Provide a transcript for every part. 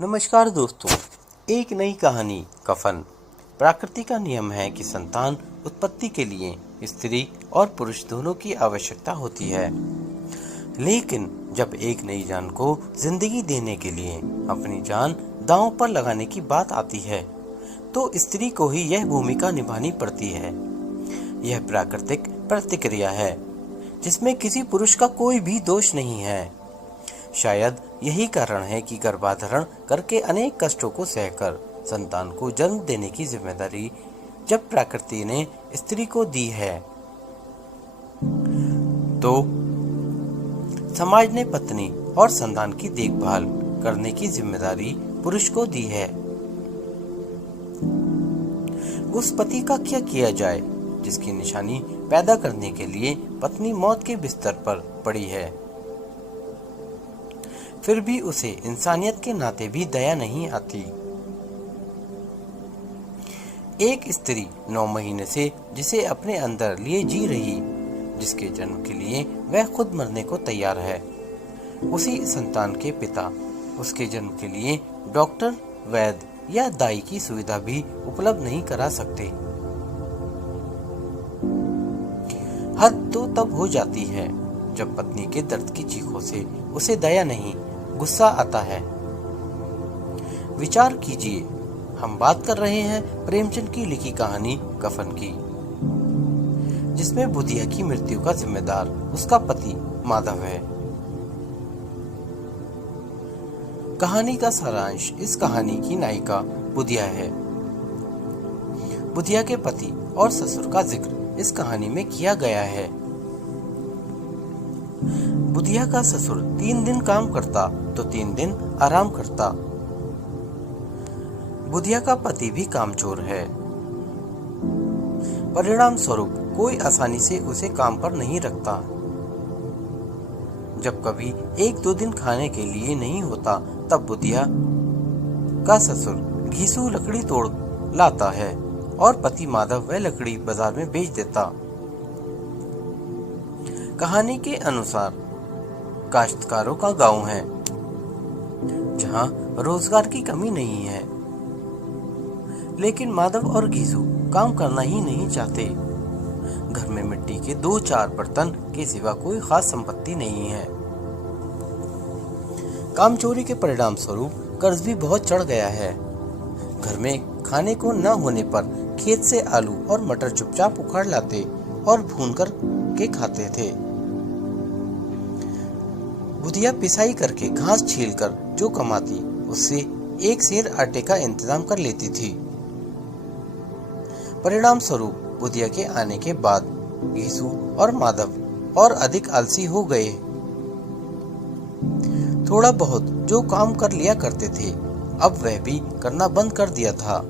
नमस्कार दोस्तों, एक नई कहानी कफन। प्रकृति का नियम है कि संतान उत्पत्ति के लिए स्त्री और पुरुष दोनों की आवश्यकता होती है। लेकिन जब एक नई जान को जिंदगी देने के लिए अपनी जान दांव पर लगाने की बात आती है तो स्त्री को ही यह भूमिका निभानी पड़ती है। यह प्राकृतिक प्रतिक्रिया है जिसमें किसी पुरुष का कोई भी दोष नहीं है। शायद यही कारण है कि गर्भाधारण करके अनेक कष्टों को सहकर संतान को जन्म देने की जिम्मेदारी जब प्रकृति ने स्त्री को दी है तो समाज ने पत्नी और संतान की देखभाल करने की जिम्मेदारी पुरुष को दी है। उस पति का क्या किया जाए जिसकी निशानी पैदा करने के लिए पत्नी मौत के बिस्तर पर पड़ी है। फिर भी उसे इंसानियत के नाते भी दया नहीं आती। एक स्त्री 9 महीने से जिसे अपने अंदर लिए जी रही, जिसके जन्म के लिए वह खुद मरने को तैयार है, उसी संतान के पिता उसके जन्म के लिए डॉक्टर, वैद्य या दाई की सुविधा भी उपलब्ध नहीं करा सकते। हद तो तब हो जाती है जब पत्नी के दर्द की चीखों से उसे दया नहीं, गुस्सा आता है। विचार कीजिए, हम बात कर रहे हैं प्रेमचंद की लिखी कहानी कफन की, जिसमें बुधिया की मृत्यु का जिम्मेदार उसका पति माधव है। कहानी का सारांश इस कहानी की नायिका बुधिया है। बुधिया के पति और ससुर का जिक्र इस कहानी में किया गया है। बुधिया का ससुर 3 दिन काम करता तो 3 दिन आराम करता। बुधिया का पति भी कामचोर है। परिणाम स्वरूप कोई आसानी से उसे काम पर नहीं रखता। जब कभी 1-2 दिन खाने के लिए नहीं होता तब बुधिया का ससुर घीसू लकड़ी तोड़ लाता है और पति माधव वह लकड़ी बाजार में बेच देता। कहानी के अनुसार काश्तकारों का गांव है जहां रोजगार की कमी नहीं है, लेकिन माधव और घीसू काम करना ही नहीं चाहते। घर में मिट्टी के 2-4 बर्तन के सिवा कोई खास संपत्ति नहीं है। काम चोरी के परिणाम स्वरूप कर्ज भी बहुत चढ़ गया है। घर में खाने को न होने पर खेत से आलू और मटर चुपचाप उखाड़ लाते और भूनकर के खाते थे। बुधिया पिसाई करके घास छीलकर जो कमाती उससे 1 सेर आटे का इंतजाम कर लेती थी। परिणाम स्वरूप बुधिया के आने के बाद घीसू और माधव और अधिक आलसी हो गए। थोड़ा बहुत जो काम कर लिया करते थे अब वह भी करना बंद कर दिया था।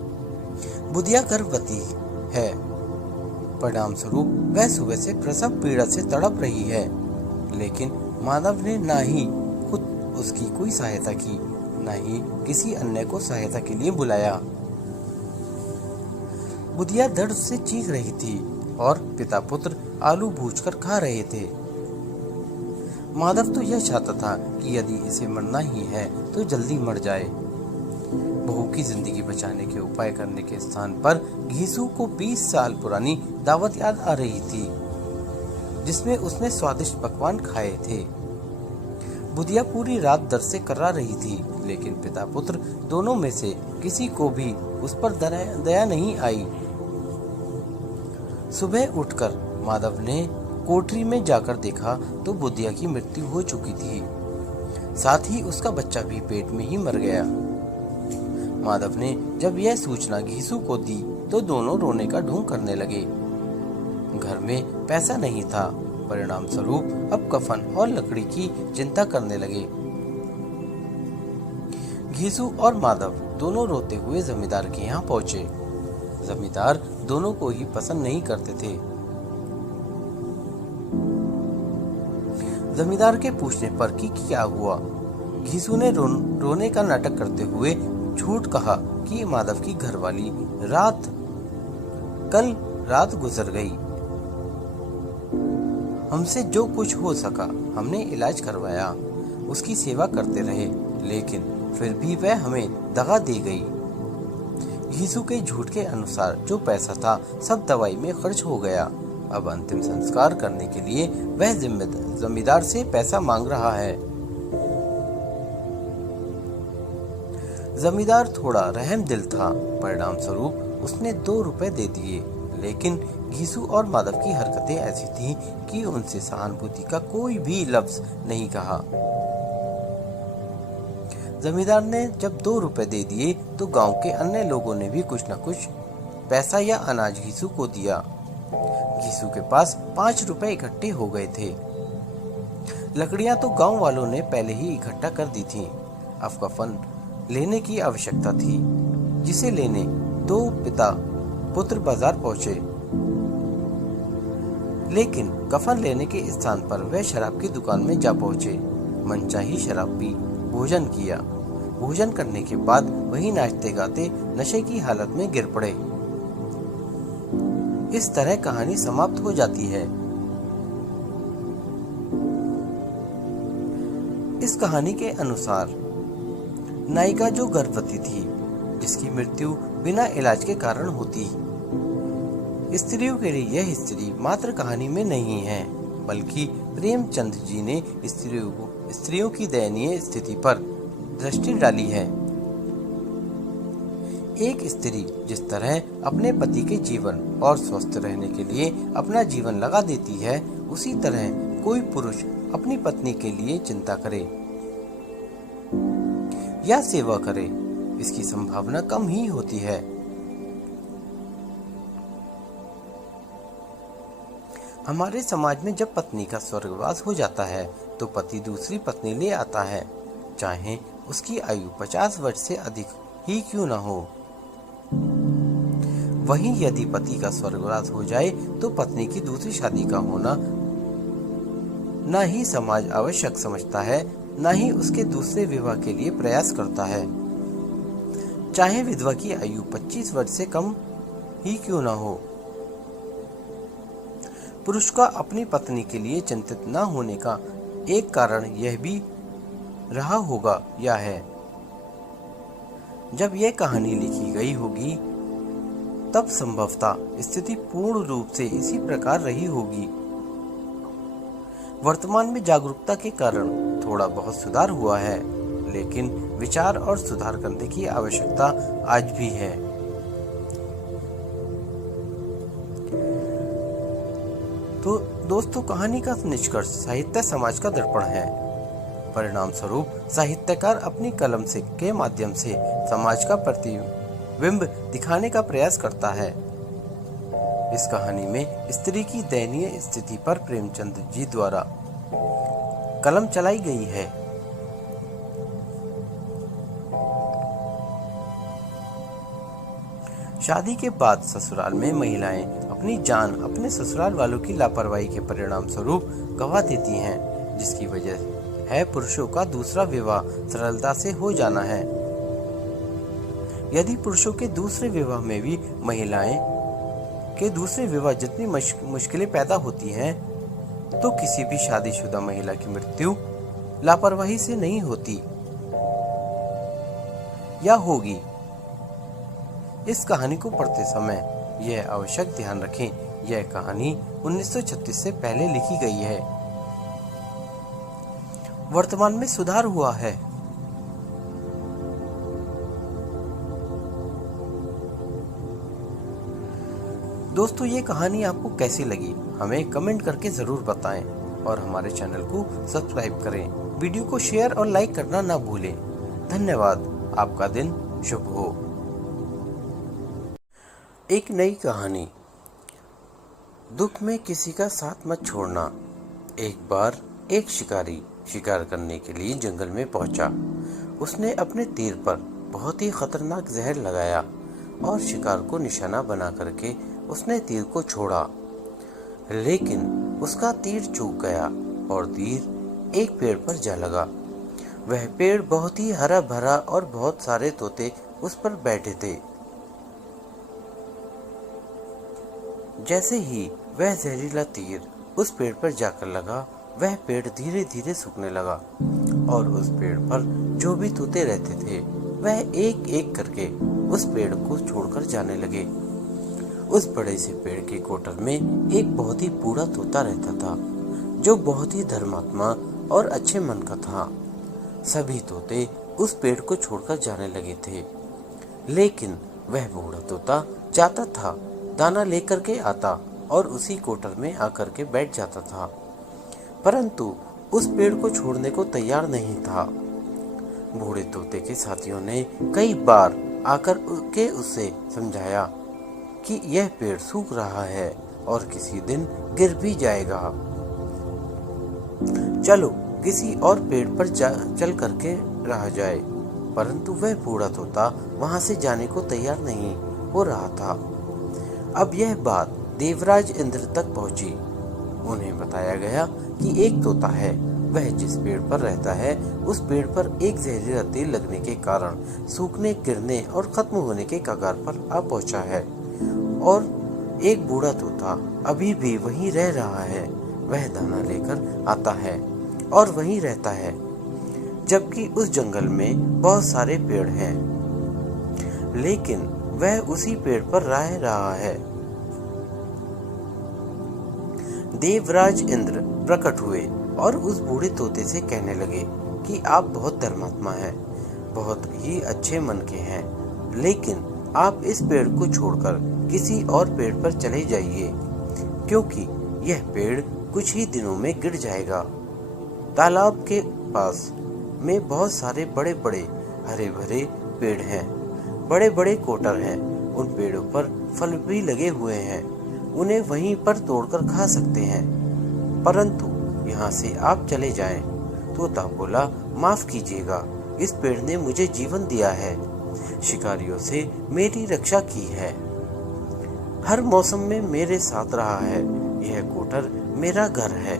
बुधिया गर्भवती है। परिणाम स्वरूप वह सुबह से प्रसव पीड़ा से तड़प रही है, लेकिन माधव ने ना ही खुद उसकी कोई सहायता की, ना ही किसी अन्य को सहायता के लिए बुलाया। बुधिया दर्द से चीख रही थी और पिता पुत्र आलू भूनकर खा रहे थे। माधव तो यह चाहता था कि यदि इसे मरना ही है तो जल्दी मर जाए। बहू की जिंदगी बचाने के उपाय करने के स्थान पर घीसू को 20 साल पुरानी दावत याद आ रही थी, जिसमें उसने स्वादिष्ट पकवान खाए थे। बुधिया पूरी रात दर्द से कर्रा रही थी, लेकिन पिता पुत्र दोनों में से किसी को भी उस पर दया नहीं आई। सुबह उठकर माधव ने कोठरी में जाकर देखा तो बुधिया की मृत्यु हो चुकी थी। साथ ही उसका बच्चा भी पेट में ही मर गया। माधव ने जब यह सूचना घीसू को दी तो दोनों रोने का ढोंग करने लगे। घर में पैसा नहीं था। परिणाम स्वरूप अब कफन और लकड़ी की चिंता करने लगे। घीसू और माधव दोनों रोते हुए जमींदार के यहाँ पहुंचे। जमींदार दोनों को ही पसंद नहीं करते थे। जमींदार के पूछने पर कि क्या हुआ, घीसू ने रोने का नाटक करते हुए झूठ कहा कि माधव की घरवाली कल रात गुजर गई। हमसे जो कुछ हो सका हमने इलाज करवाया, उसकी सेवा करते रहे, लेकिन फिर भी वह हमें दगा दे गई। यीशु के झूठ के अनुसार जो पैसा था सब दवाई में खर्च हो गया। अब अंतिम संस्कार करने के लिए वह जमींदार से पैसा मांग रहा है। जमींदार थोड़ा रहम दिल था, परिणाम स्वरूप उसने 2 रुपए दे दिए। लेकिन यीशु और माधव की हरकतें ऐसी थीं कि उनसे सहानुभूति का कोई भी लफ्ज नहीं कहा। जमींदार ने जब 2 रुपए दे दिए तो गांव के अन्य लोगों ने भी कुछ न कुछ पैसा या अनाज यीशु को दिया। यीशु के पास 5 रुपए इकट्ठे हो गए थे। लकड़ियां तो गांव वालों ने पहले ही इकट्ठा कर दी थीं। अब कफन लेने की आवश्यकता थी, जिसे लेने 2 पिता पुत्र बाजार पहुंचे। लेकिन कफन लेने के स्थान पर वह शराब की दुकान में जा पहुंचे। मनचाही शराब पी भोजन किया। भोजन करने के बाद वही नाचते गाते नशे की हालत में गिर पड़े। इस तरह कहानी समाप्त हो जाती है। इस कहानी के अनुसार नायिका जो गर्भवती थी, जिसकी मृत्यु बिना इलाज के कारण होती, स्त्रियों के लिए यह स्त्री मात्र कहानी में नहीं है, बल्कि प्रेमचंद जी ने स्त्रियों की दयनीय स्थिति पर दृष्टि डाली है। एक स्त्री जिस तरह अपने पति के जीवन और स्वस्थ रहने के लिए अपना जीवन लगा देती है, उसी तरह कोई पुरुष अपनी पत्नी के लिए चिंता करे या सेवा करे, इसकी संभावना कम ही होती है। हमारे समाज में जब पत्नी का स्वर्गवास हो जाता है तो पति दूसरी पत्नी ले आता है, चाहे उसकी आयु 50 वर्ष से अधिक ही क्यों न हो। वहीं यदि पति का स्वर्गवास हो जाए तो पत्नी की दूसरी शादी का होना न ही समाज आवश्यक समझता है, न ही उसके दूसरे विवाह के लिए प्रयास करता है, चाहे विधवा की आयु 25 वर्ष से कम ही क्यों न हो। पुरुष का अपनी पत्नी के लिए चिंतित न होने का एक कारण यह भी रहा होगा या है। जब यह कहानी लिखी गई होगी तब संभवतः स्थिति पूर्ण रूप से इसी प्रकार रही होगी। वर्तमान में जागरूकता के कारण थोड़ा बहुत सुधार हुआ है, लेकिन विचार और सुधार करने की आवश्यकता आज भी है। तो दोस्तों, कहानी का निष्कर्ष साहित्य समाज का दर्पण है। परिणाम स्वरूप साहित्यकार अपनी कलम से के माध्यम से समाज का प्रतिबिंब दिखाने का प्रयास करता है। इस कहानी में स्त्री की दयनीय स्थिति पर प्रेमचंद जी द्वारा कलम चलाई गई है। शादी के बाद ससुराल में महिलाएं अपनी जान अपने ससुराल वालों की लापरवाही के परिणाम स्वरूप गंवा देती हैं, जिसकी वजह है पुरुषों का दूसरा विवाह सरलता से हो जाना है। यदि पुरुषों के दूसरे विवाह में भी महिलाएं के दूसरे विवाह जितनी मुश्किलें पैदा होती हैं, तो किसी भी शादीशुदा महिला की मृत्यु लापरवाही से नहीं होती या होगी। इस कहानी को पढ़ते समय यह आवश्यक ध्यान रखें, यह कहानी 1936 से पहले लिखी गई है। वर्तमान में सुधार हुआ है। दोस्तों, ये कहानी आपको कैसी लगी हमें कमेंट करके जरूर बताएं और हमारे चैनल को सब्सक्राइब करें। वीडियो को शेयर और लाइक करना ना भूलें। धन्यवाद। आपका दिन शुभ हो। एक नई कहानी। दुख में किसी का साथ मत छोड़ना। एक बार एक शिकारी शिकार करने के लिए जंगल में पहुंचा। उसने अपने तीर पर बहुत ही खतरनाक जहर लगाया और शिकार को निशाना बना करके उसने तीर को छोड़ा, लेकिन उसका तीर चूक गया और तीर एक पेड़ पर जा लगा। वह पेड़ बहुत ही हरा भरा और बहुत सारे तोते उस पर बैठे थे। जैसे ही वह जहरीला तीर उस पेड़ पर जाकर लगा, वह पेड़ धीरे धीरे सूखने लगा और उस पेड़ पर जो भी तोते रहते थे वह एक एक करके उस पेड़ को छोड़कर जाने लगे। उस बड़े से पेड़ के कोटर में एक बहुत ही बूढ़ा तोता रहता था जो बहुत ही धर्मात्मा और अच्छे मन का था। सभी तोते उस पेड़ को छोड़कर जाने लगे थे, लेकिन वह बूढ़ा तोता जाता था, दाना लेकर के आता और उसी कोटर में आकर के बैठ जाता था, परंतु उस पेड़ को छोड़ने को तैयार नहीं था। बूढ़े तोते के साथियों ने कई बार आकर के उसे समझाया कि यह पेड़ सूख रहा है और किसी दिन गिर भी जाएगा, चलो किसी और पेड़ पर चल करके रह जाए, परंतु वह बूढ़ा तोता वहां से जाने को तैयार नहीं हो रहा था। अब यह बात देवराज इंद्र तक पहुंची। उन्हें बताया गया कि एक तोता है, वह जिस पेड़ पर रहता है उस पेड़ पर एक जहरीला तेल लगने के कारण सूखने, गिरने और खत्म होने के कगार पर आ पहुंचा है, और एक बूढ़ा तोता अभी भी वहीं रह रहा है। वह दाना लेकर आता है और वहीं रहता है, जबकि उस जंगल में बहुत सारे पेड़ हैं, लेकिन वह उसी पेड़ पर रह रहा है। देवराज इंद्र प्रकट हुए और उस बूढ़े तोते से कहने लगे कि आप बहुत धर्मात्मा हैं, बहुत ही अच्छे मन के हैं, लेकिन आप इस पेड़ को छोड़कर किसी और पेड़ पर चले जाइए, क्योंकि यह पेड़ कुछ ही दिनों में गिर जाएगा। तालाब के पास में बहुत सारे बड़े बड़े हरे भरे पेड़ हैं, बड़े बड़े कोटर हैं, उन पेड़ों पर फल भी लगे हुए हैं, उन्हें वहीं पर तोड़कर खा सकते हैं, परंतु यहाँ से आप चले जाएं। तोता बोला, माफ कीजिएगा, इस पेड़ ने मुझे जीवन दिया है, शिकारियों से मेरी रक्षा की है, हर मौसम में मेरे साथ रहा है, यह कोटर मेरा घर है,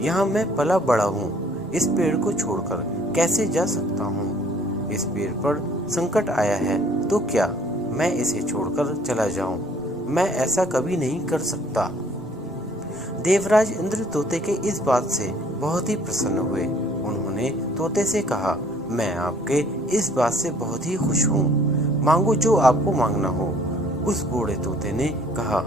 यहाँ मैं पला बड़ा हूँ, इस पेड़ को छोड़कर कैसे जा सकता हूँ? इस पेड़ पर संकट आया है तो क्या मैं इसे छोड़कर चला जाऊं? मैं ऐसा कभी नहीं कर सकता। देवराज इंद्र तोते के इस बात से बहुत ही प्रसन्न हुए। उन्होंने तोते से कहा, मैं आपके इस बात से बहुत ही खुश हूँ, मांगो जो आपको मांगना हो। उस बूढ़े तोते ने कहा,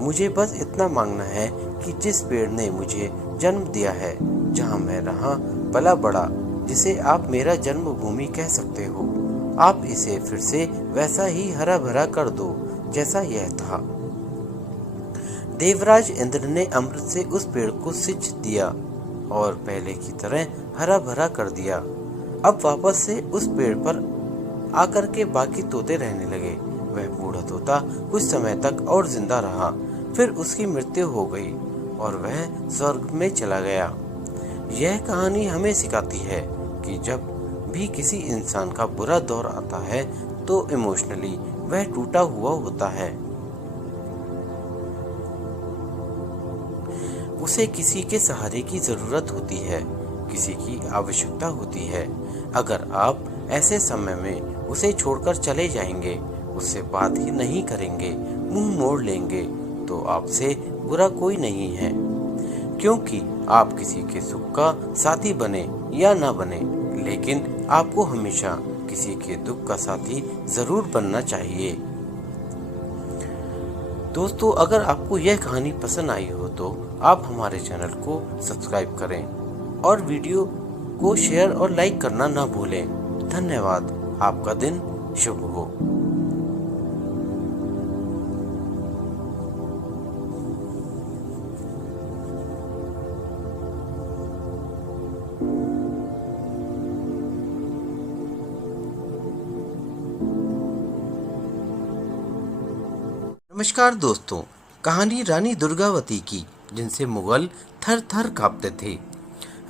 मुझे बस इतना मांगना है कि जिस पेड़ ने मुझे जन्म दिया है, जहाँ मैं रहा पला बड़ा, जिसे आप मेरा जन्मभूमि कह सकते हो, आप इसे फिर से वैसा ही हरा भरा कर दो जैसा यह था। देवराज इंद्र ने अमृत से उस पेड़ को सिंच दिया और पहले की तरह हरा भरा कर दिया। अब वापस से उस पेड़ पर आकर के बाकी तोते रहने लगे। वह बूढ़ा तोता कुछ समय तक और जिंदा रहा, फिर उसकी मृत्यु हो गई और वह स्वर्ग में चला गया। यह कहानी हमें सिखाती है कि जब भी किसी इंसान का बुरा दौर आता है तो इमोशनली वह टूटा हुआ होता है, उसे किसी के सहारे की जरूरत होती है, किसी की आवश्यकता होती है। अगर आप ऐसे समय में उसे छोड़कर चले जाएंगे, उससे बात ही नहीं करेंगे, मुंह मोड़ लेंगे, तो आपसे बुरा कोई नहीं है, क्योंकि आप किसी के सुख का साथी बने या ना बने, लेकिन आपको हमेशा किसी के दुख का साथी जरूर बनना चाहिए। दोस्तों, अगर आपको यह कहानी पसंद आई हो तो आप हमारे चैनल को सब्सक्राइब करें और वीडियो को शेयर और लाइक करना ना भूलें। धन्यवाद। आपका दिन शुभ हो। नमस्कार दोस्तों, कहानी रानी दुर्गावती की, जिनसे मुगल थर थर कांपते थे।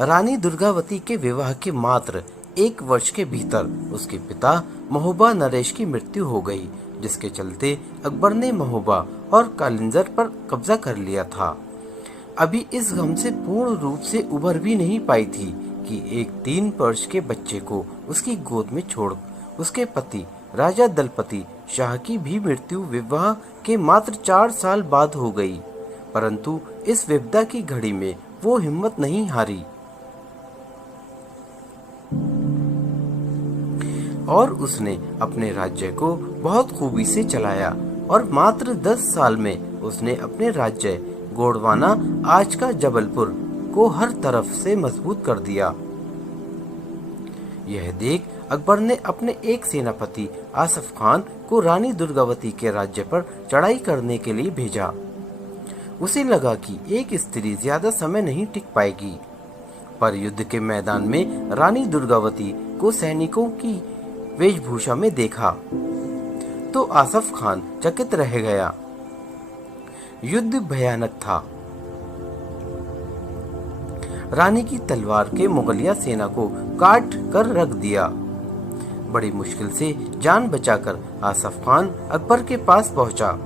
रानी दुर्गावती के विवाह के मात्र 1 वर्ष के भीतर उसके पिता महोबा नरेश की मृत्यु हो गई, जिसके चलते अकबर ने महोबा और कालिंजर पर कब्जा कर लिया था। अभी इस गम से पूर्ण रूप से उबर भी नहीं पाई थी कि एक 3 वर्ष के बच्चे को उसकी गोद में छोड़ उसके पति राजा दलपति शाह की भी मृत्यु विवाह के मात्र 4 साल बाद हो गई, परंतु इस विपदा की घड़ी में वो हिम्मत नहीं हारी। और उसने अपने राज्य को बहुत खूबी से चलाया और मात्र 10 साल में उसने अपने राज्य गोंडवाना, आज का जबलपुर, को हर तरफ से मजबूत कर दिया। यह देख अकबर ने अपने एक सेनापति आसफ खान को रानी दुर्गावती के राज्य पर चढ़ाई करने के लिए भेजा। उसे लगा कि एक स्त्री ज्यादा समय नहीं टिक पाएगी, पर युद्ध के मैदान में रानी दुर्गावती को सैनिकों की वेशभूषा में देखा तो आसफ खान चकित रह गया। युद्ध भयानक था। रानी की तलवार के मुगलिया सेना को काट कर रख दिया। बड़ी मुश्किल से जान बचाकर आसफ खान अकबर के पास पहुंचा।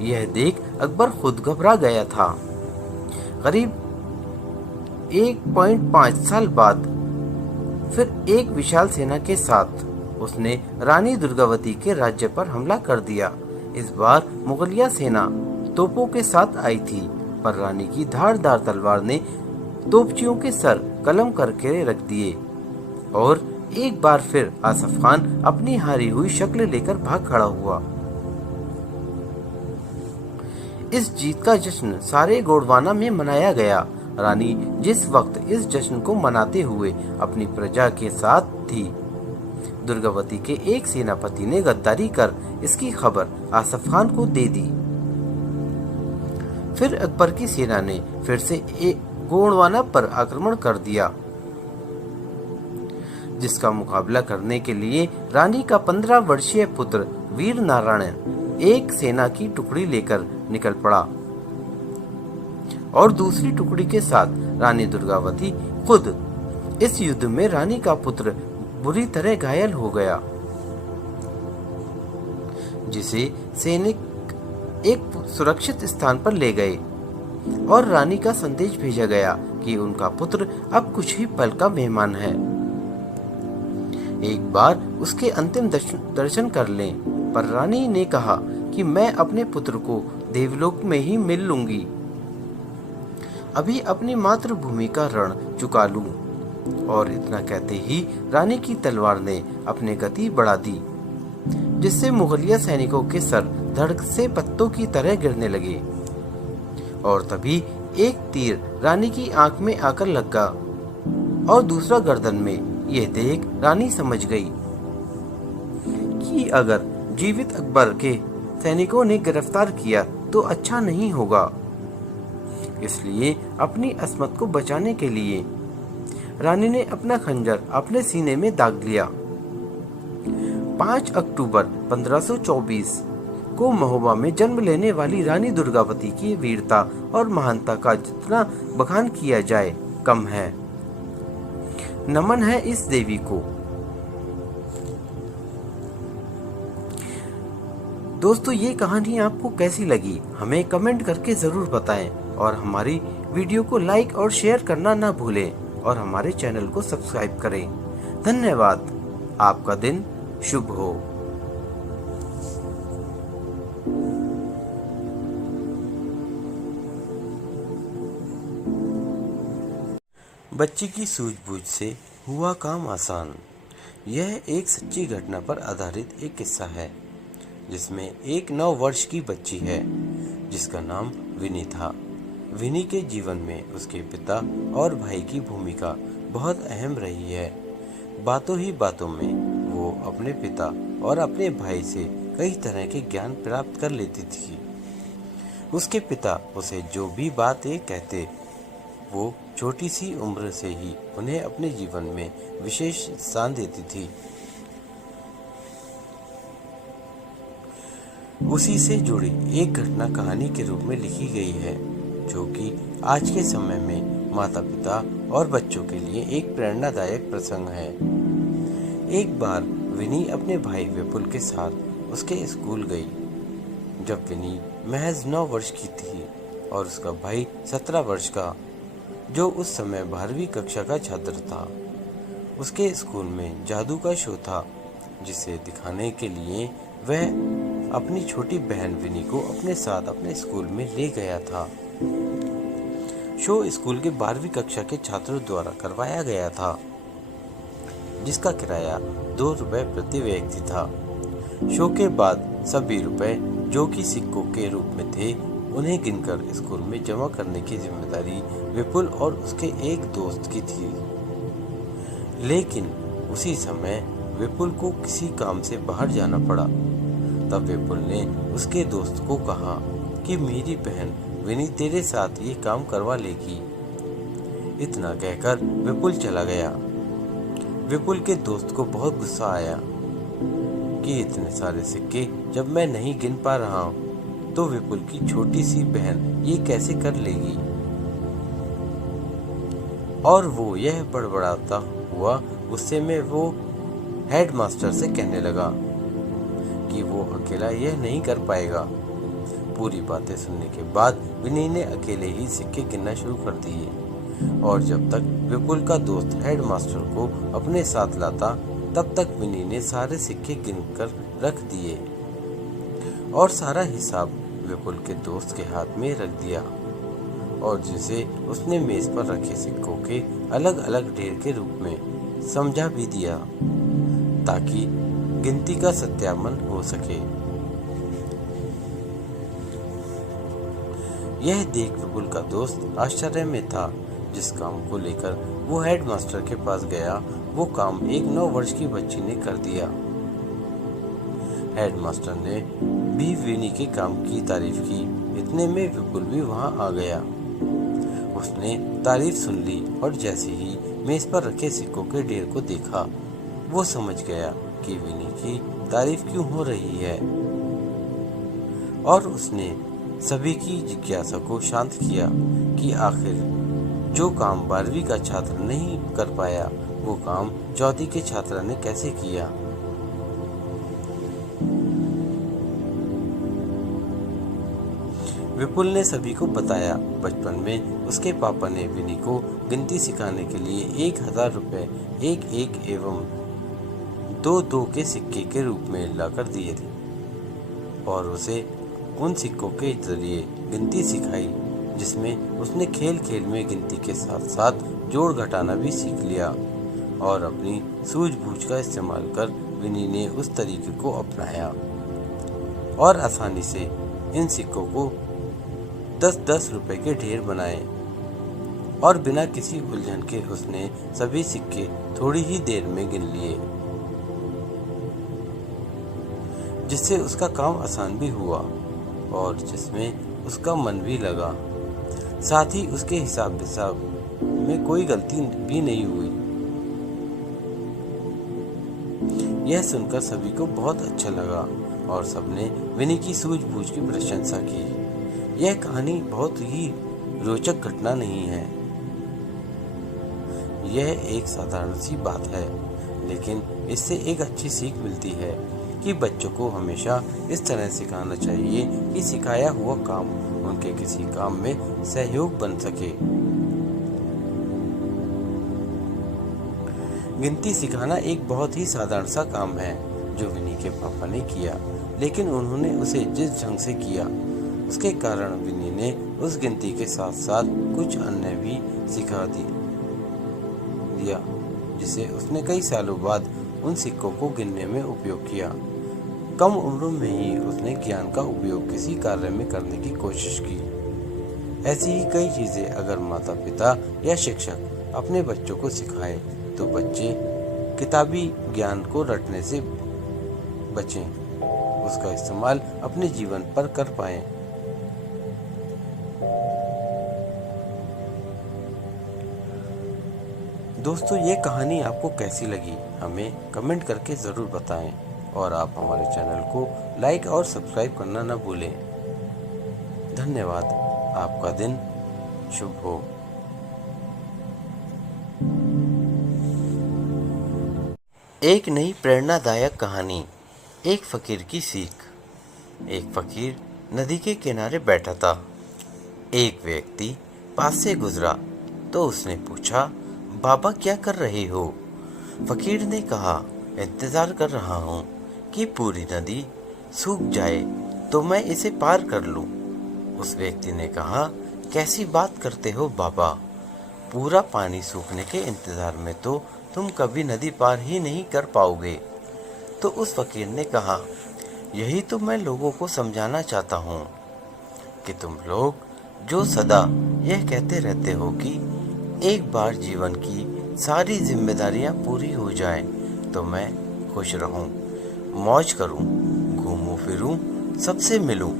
यह देख अकबर खुद घबरा गया था। करीब 1.5 साल बाद फिर एक विशाल सेना के साथ उसने रानी दुर्गावती के राज्य पर हमला कर दिया। इस बार मुगलिया सेना तोपों के साथ आई थी, पर रानी की धारदार तलवार ने तोपचियों के सर कलम करके रख दिए और एक बार फिर आसफ खान अपनी हारी हुई शक्ल लेकर भाग खड़ा हुआ। इस जीत का जश्न सारे गोंडवाना में मनाया गया। रानी जिस वक्त इस जश्न को मनाते हुए अपनी प्रजा के साथ थी, दुर्गावती के एक सेनापति ने गद्दारी कर इसकी खबर आसफ खान को दे दी। फिर अकबर की सेना ने फिर से गोंडवाना पर आक्रमण कर दिया, जिसका मुकाबला करने के लिए रानी का 15 वर्षीय पुत्र वीर नारायण एक सेना की टुकड़ी लेकर निकल पड़ा और दूसरी टुकड़ी के साथ रानी दुर्गावती खुद। इस युद्ध में रानी का पुत्र बुरी तरह घायल हो गया, जिसे सैनिक एक सुरक्षित स्थान पर ले गए और रानी का संदेश भेजा गया कि उनका पुत्र अब कुछ ही पल का मेहमान है। एक बार उसके अंतिम दर्शन कर लें, पर रानी ने कहा कि मैं अपने पुत्र को देवलोक में ही मिल लूंगी। अभी अपनी मातृभूमि का ऋण चुका लूं। और इतना कहते ही रानी की तलवार ने अपनी गति बढ़ा दी, जिससे मुगलिया सैनिकों के सर धड़ से पत्तों की तरह गिरने लगे। और तभी एक तीर रानी की आंख में आकर लगा और दूसरा गर्दन में। यह देख रानी समझ गई कि अगर जीवित अकबर के सैनिकों ने गिरफ्तार किया तो अच्छा नहीं होगा। इसलिए अपनी अस्मत को बचाने के लिए रानी ने अपना खंजर अपने सीने में दाग लिया। 5 अक्टूबर 1524 को महोबा में जन्म लेने वाली रानी दुर्गावती की वीरता और महानता का जितना बखान किया जाए कम है। नमन है इस देवी को। दोस्तों, ये कहानी आपको कैसी लगी हमें कमेंट करके जरूर बताएं और हमारी वीडियो को लाइक और शेयर करना ना भूलें और हमारे चैनल को सब्सक्राइब करें। धन्यवाद। आपका दिन शुभ हो। बच्चे की सूझबूझ से हुआ काम आसान। यह एक सच्ची घटना पर आधारित एक किस्सा है, जिसमें एक 9 वर्ष की बच्ची है जिसका नाम विनी था। विनी के जीवन में उसके पिता और भाई की भूमिका बहुत अहम रही है। बातों ही बातों में वो अपने पिता और अपने भाई से कई तरह के ज्ञान प्राप्त कर लेती थी। उसके पिता उसे जो भी बातें कहते, वो छोटी सी उम्र से ही उन्हें अपने जीवन में विशेष स्थान देती थी। उसी से जुड़ी एक घटना कहानी के रूप में लिखी गई है, जो कि आज के समय में माता पिता और बच्चों के लिए एक प्रेरणादायक प्रसंग है। एक बार विनी अपने भाई विपुल के साथ उसके स्कूल गई। जब विनी महज 9 वर्ष की थी और उसका भाई 17 वर्ष का, जो उस समय 12वीं कक्षा का छात्र था। उसके स्कूल में जादू का शो था, जिसे दिखाने के लिए वह अपनी छोटी बहन विनी को अपने साथ अपने स्कूल में ले गया था। शो स्कूल के 12वीं कक्षा के छात्रों द्वारा करवाया गया था। जिसका किराया 2 रुपए प्रति व्यक्ति था। शो के बाद सभी रुपए जो कि सिक्कों के रूप में थे उन्हें गिनकर स्कूल में जमा करने की जिम्मेदारी विपुल और उसके एक दोस्त की थी। लेकिन उसी समय विपुल को किसी काम से बाहर जाना पड़ा। तब विपुल ने उसके दोस्त को कहा कि मेरी बहन विनी तेरे साथ ये काम करवा लेगी। इतना कहकर विपुल चला गया। विपुल के दोस्त को बहुत गुस्सा आया कि इतने सारे सिक्के जब मैं नहीं गिन पा रहा हूँ तो विपुल की छोटी सी बहन ये कैसे कर लेगी। और वो यह बड़बड़ाता हुआ गुस्से में वो हेडमास्टर से कहने लगा कि वो अकेला यह नहीं कर पाएगा। पूरी बातें सुनने के बाद विनी ने अकेले ही सिक्के गिनना शुरू कर दिए और जब तक विपुल का दोस्त हेडमास्टर को अपने साथ लाता तब तक विनी ने सारे सिक्के गिनकर रख दिए और सारा हिसाब विपुल के दोस्त के हाथ में रख दिया और जिसे उसने मेज पर रखे सिक्कों के अलग अलग ढेर के रूप में समझा भी दिया ताकि गिनती का सत्यापन हो सके। यह देख विपुल का दोस्त आश्चर्य में था। जिस काम को लेकर वो हेडमास्टर के पास गया वो काम एक 9 वर्ष की बच्ची ने कर दिया। हेडमास्टर ने भी विनी के काम की तारीफ की। इतने में विपुल भी वहां आ गया। उसने तारीफ सुन ली और जैसे ही मेज पर रखे सिक्कों के ढेर को देखा वो समझ गया कि विनी की तारीफ क्यों हो रही है और उसने सभी की जिज्ञासा को शांत किया कि आखिर जो काम 12वीं का छात्र नहीं कर पाया वो काम 4वीं के छात्र ने कैसे किया। विपुल ने सभी को बताया बचपन में उसके पापा ने विनी को गिनती सिखाने के लिए 1000 रुपए एक एक एवं 2-2 के सिक्के के रूप में लाकर दिए थे और उसे उन सिक्कों के जरिए गिनती सिखाई जिसमें उसने खेल खेल में गिनती के साथ साथ जोड़ घटाना भी सीख लिया और अपनी सूझबूझ का इस्तेमाल कर विनी ने उस तरीके को अपनाया और आसानी से इन सिक्कों को 10-10 रुपए के ढेर बनाए और बिना किसी उलझन के उसने सभी सिक्के थोड़ी ही देर में गिन लिए जिससे उसका काम आसान भी हुआ और जिसमें उसका मन भी लगा। साथ ही उसके हिसाब में कोई गलती भी नहीं हुई। यह सुनकर सभी को बहुत अच्छा लगा और सबने विनी की सूझबूझ की प्रशंसा की। यह कहानी बहुत ही रोचक घटना नहीं है। यह एक साधारण सी बात है लेकिन इससे एक अच्छी सीख मिलती है कि बच्चों को हमेशा इस तरह सिखाना चाहिए कि सिखाया हुआ काम उनके किसी काम में सहयोग बन सके। गिनती सिखाना एक बहुत ही साधारण सा काम है जो विनी के पापा ने किया लेकिन उन्होंने उसे जिस ढंग से किया उसके कारण विनी ने उस गिनती के साथ साथ कुछ अन्य भी सिखा दिया जिसे उसने कई सालों बाद उन सिक्कों को गिनने में उपयोग किया। कम उम्र में ही उसने ज्ञान का उपयोग किसी कार्य में करने की कोशिश की। ऐसी ही कई चीजें अगर माता पिता या शिक्षक अपने बच्चों को सिखाएं तो बच्चे किताबी ज्ञान को रटने से बचें, उसका इस्तेमाल अपने जीवन पर कर पाएं। दोस्तों ये कहानी आपको कैसी लगी हमें कमेंट करके ज़रूर बताएं और आप हमारे चैनल को लाइक और सब्सक्राइब करना न भूलें। धन्यवाद। आपका दिन शुभ हो। एक नई प्रेरणादायक कहानी। एक फकीर की सीख। एक फकीर नदी के किनारे बैठा था। एक व्यक्ति पास से गुजरा तो उसने पूछा, बाबा क्या कर रहे हो? फकीर ने कहा, इंतजार कर रहा हूँ कि पूरी नदी सूख जाए तो मैं इसे पार कर लूँ। उस व्यक्ति ने कहा, कैसी बात करते हो बाबा, पूरा पानी सूखने के इंतजार में तो तुम कभी नदी पार ही नहीं कर पाओगे। तो उस फकीर ने कहा, यही तो मैं लोगों को समझाना चाहता हूँ कि तुम लोग जो सदा यह कहते रहते हो कि एक बार जीवन की सारी जिम्मेदारियां पूरी हो जाएं तो मैं खुश रहूं, मौज करूं, घूमूं फिरूं, सबसे मिलूं,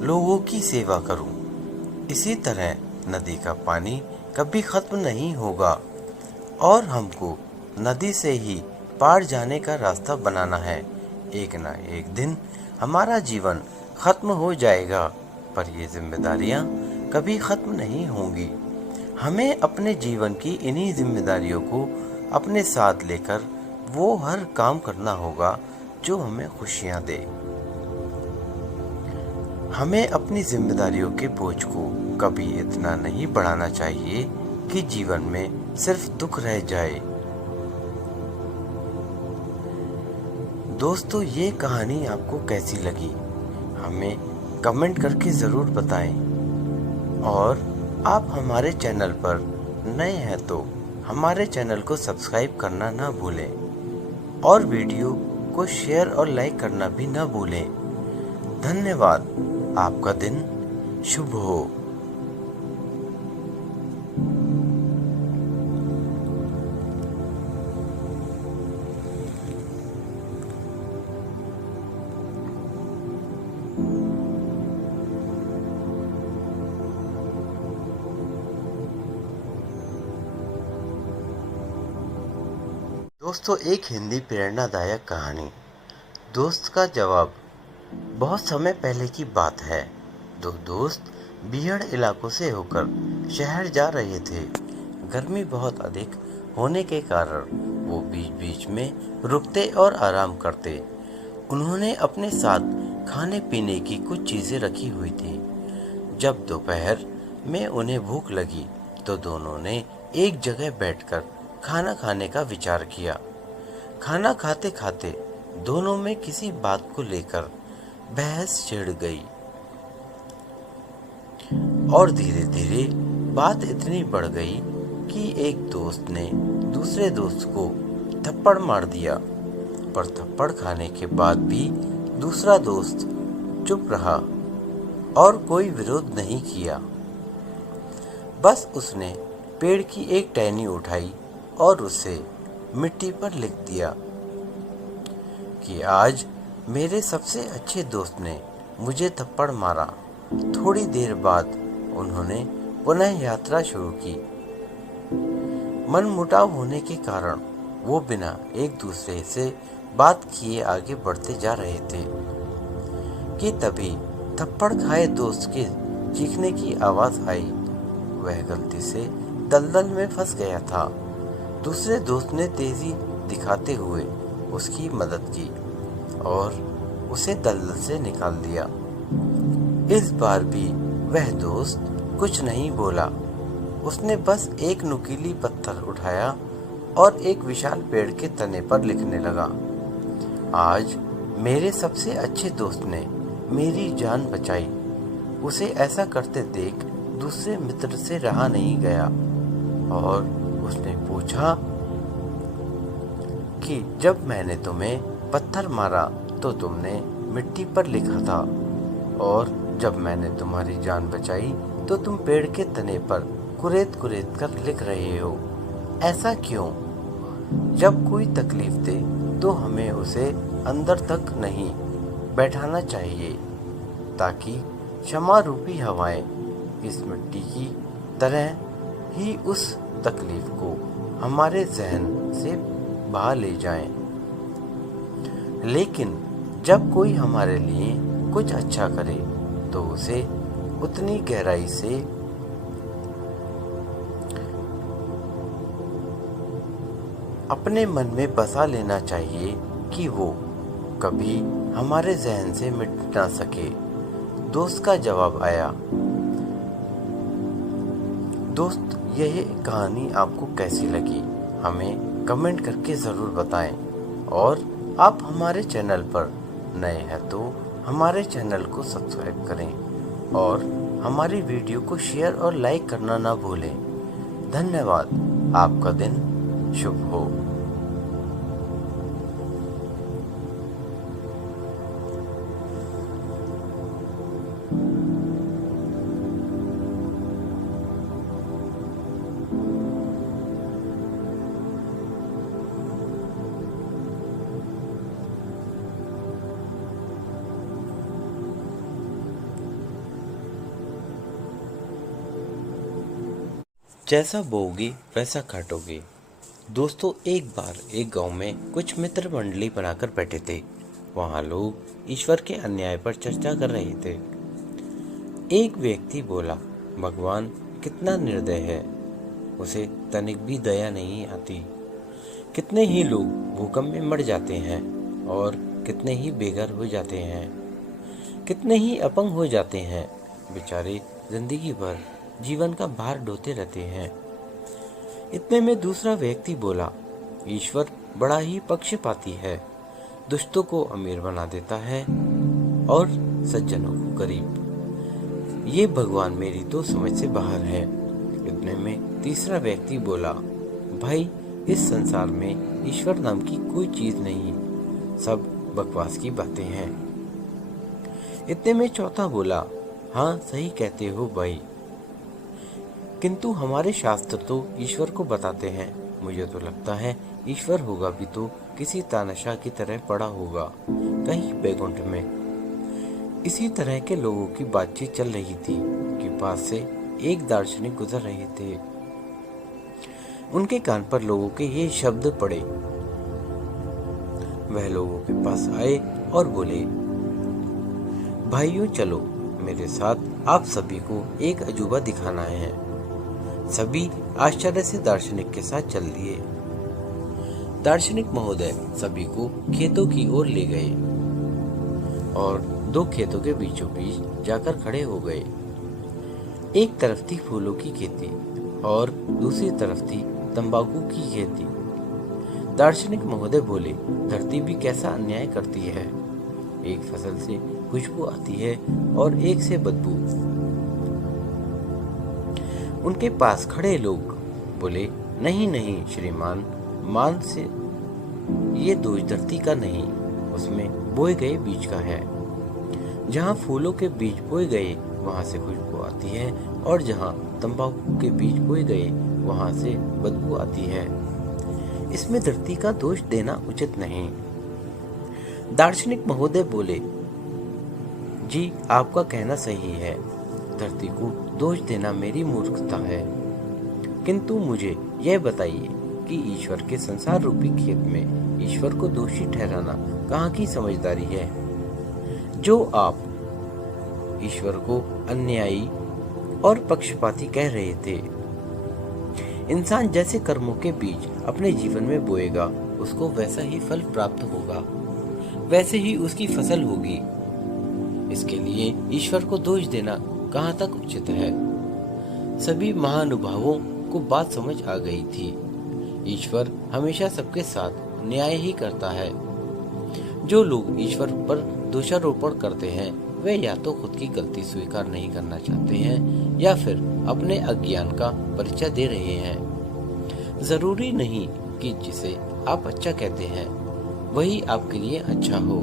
लोगों की सेवा करूं। इसी तरह नदी का पानी कभी खत्म नहीं होगा और हमको नदी से ही पार जाने का रास्ता बनाना है। एक ना एक दिन हमारा जीवन खत्म हो जाएगा, पर ये जिम्मेदारियां कभी खत्म नहीं होंगी। हमें अपने जीवन की इन्हीं जिम्मेदारियों को अपने साथ लेकर वो हर काम करना होगा जो हमें खुशियां दे। हमें अपनी जिम्मेदारियों के बोझ को कभी इतना नहीं बढ़ाना चाहिए कि जीवन में सिर्फ दुख रह जाए। दोस्तों, ये कहानी आपको कैसी लगी हमें कमेंट करके ज़रूर बताएं। और आप हमारे चैनल पर नए हैं तो हमारे चैनल को सब्सक्राइब करना ना भूलें और वीडियो को शेयर और लाइक करना भी ना भूलें। धन्यवाद। आपका दिन शुभ हो। दोस्तों, एक हिंदी प्रेरणादायक कहानी, दोस्त का जवाब। बहुत समय पहले की बात है। दो दोस्त बीहड़ इलाकों से होकर शहर जा रहे थे। गर्मी बहुत अधिक होने के कारण वो बीच बीच में रुकते और आराम करते। उन्होंने अपने साथ खाने पीने की कुछ चीज़ें रखी हुई थी। जब दोपहर में उन्हें भूख लगी तो दोनों ने एक जगह बैठकर खाना खाने का विचार किया। खाना खाते खाते दोनों में किसी बात को लेकर बहस छिड़ गई और धीरे धीरे बात इतनी बढ़ गई कि एक दोस्त ने दूसरे दोस्त को थप्पड़ मार दिया। पर थप्पड़ खाने के बाद भी दूसरा दोस्त चुप रहा और कोई विरोध नहीं किया। बस उसने पेड़ की एक टहनी उठाई और उसे मिट्टी पर लिख दिया कि आज मेरे सबसे अच्छे दोस्त ने मुझे थप्पड़ मारा। थोड़ी देर बाद उन्होंने पुनः यात्रा शुरू की। मनमुटाव होने के कारण वो बिना एक दूसरे से बात किए आगे बढ़ते जा रहे थे कि तभी थप्पड़ खाए दोस्त के चीखने की आवाज़ आई। वह गलती से दलदल में फंस गया था। दूसरे दोस्त ने तेजी दिखाते हुए उसकी मदद की और उसे दलदल से निकाल दिया। इस बार भी वह दोस्त कुछ नहीं बोला। उसने बस एक नुकीली पत्थर उठाया और एक विशाल पेड़ के तने पर लिखने लगा, आज मेरे सबसे अच्छे दोस्त ने मेरी जान बचाई। उसे ऐसा करते देख दूसरे मित्र से रहा नहीं गया और उसने पूछा कि जब मैंने तुम्हें पत्थर मारा तो तुमने मिट्टी पर लिखा था और जब मैंने तुम्हारी जान बचाई तो तुम पेड़ के तने पर कुरेद कुरेद कर लिख रहे हो। ऐसा क्यों? जब कोई तकलीफ दे तो हमें उसे अंदर तक नहीं बैठाना चाहिए ताकि क्षमा रूपी हवाएं इस मिट्टी की तरह ही उस तकलीफ को हमारे जहन से बहा ले जाएं। लेकिन जब कोई हमारे लिए कुछ अच्छा करे तो उसे उतनी गहराई से अपने मन में बसा लेना चाहिए कि वो कभी हमारे जहन से मिट ना सके। दोस्त का जवाब आया। दोस्त, यह कहानी आपको कैसी लगी हमें कमेंट करके ज़रूर बताएं। और आप हमारे चैनल पर नए हैं तो हमारे चैनल को सब्सक्राइब करें और हमारी वीडियो को शेयर और लाइक करना ना भूलें। धन्यवाद। आपका दिन शुभ हो। जैसा बोओगे वैसा काटोगे। दोस्तों, एक बार एक गांव में कुछ मित्र मंडली बनाकर बैठे थे। वहां लोग ईश्वर के अन्याय पर चर्चा कर रहे थे। एक व्यक्ति बोला, भगवान कितना निर्दय है, उसे तनिक भी दया नहीं आती। कितने ही लोग भूकंप में मर जाते हैं और कितने ही बेघर हो जाते हैं, कितने ही अपंग हो जाते हैं। बेचारे जिंदगी भर जीवन का भार ढोते रहते हैं। इतने में दूसरा व्यक्ति बोला, ईश्वर बड़ा ही पक्षपाती है, दुष्टों को अमीर बना देता है और सज्जनों को गरीब। ये भगवान मेरी तो समझ से बाहर है। इतने में तीसरा व्यक्ति बोला, भाई इस संसार में ईश्वर नाम की कोई चीज नहीं, सब बकवास की बातें हैं। इतने में चौथा बोला, हाँ सही कहते हो भाई, किंतु हमारे शास्त्र तो ईश्वर को बताते हैं। मुझे तो लगता है ईश्वर होगा भी तो किसी तानाशाह की तरह पड़ा होगा कहीं बैकुंठ में। इसी तरह के लोगों की बातचीत चल रही थी कि पास से एक दार्शनिक गुजर रहे थे। उनके कान पर लोगों के ये शब्द पड़े। वह लोगों के पास आए और बोले, भाइयों चलो मेरे साथ, आप सभी को एक अजूबा दिखाना है। सभी आश्चर्य से दार्शनिक के साथ चल दिए। दार्शनिक महोदय सभी को खेतों की ओर ले गए और दो खेतों के बीचों बीच जाकर खड़े हो गए। एक तरफ थी फूलों की खेती और दूसरी तरफ थी तंबाकू की खेती। दार्शनिक महोदय बोले, धरती भी कैसा अन्याय करती है। एक फसल से खुशबू आती है और एक से बदबू। उनके पास खड़े लोग बोले, नहीं नहीं श्रीमान, मान से ये दोष धरती का नहीं, उसमें बोए गए बीज का है। जहाँ फूलों के बीज बोए गए वहाँ से खुशबू आती है और जहाँ तंबाकू के बीज बोए गए वहाँ से बदबू आती है। इसमें धरती का दोष देना उचित नहीं। दार्शनिक महोदय बोले, जी आपका कहना सही है, धरती को दोष देना मेरी मूर्खता है, किंतु मुझे यह बताइए कि ईश्वर के संसार रूपी खेत में ईश्वर को दोषी ठहराना कहाँ की समझदारी है। जो आप ईश्वर को अन्यायी और पक्षपाती कह रहे थे, इंसान जैसे कर्मों के बीज अपने जीवन में बोएगा उसको वैसा ही फल प्राप्त होगा, वैसे ही उसकी फसल होगी। इसके लिए ईश्वर को दोष देना कहाँ तक उचित है। सभी महानुभावों को बात समझ आ गई थी। ईश्वर हमेशा सबके साथ न्याय ही करता है। जो लोग ईश्वर पर दोषारोपण करते हैं वे या तो खुद की गलती स्वीकार नहीं करना चाहते हैं या फिर अपने अज्ञान का परिचय दे रहे हैं। जरूरी नहीं कि जिसे आप अच्छा कहते हैं वही आपके लिए अच्छा हो।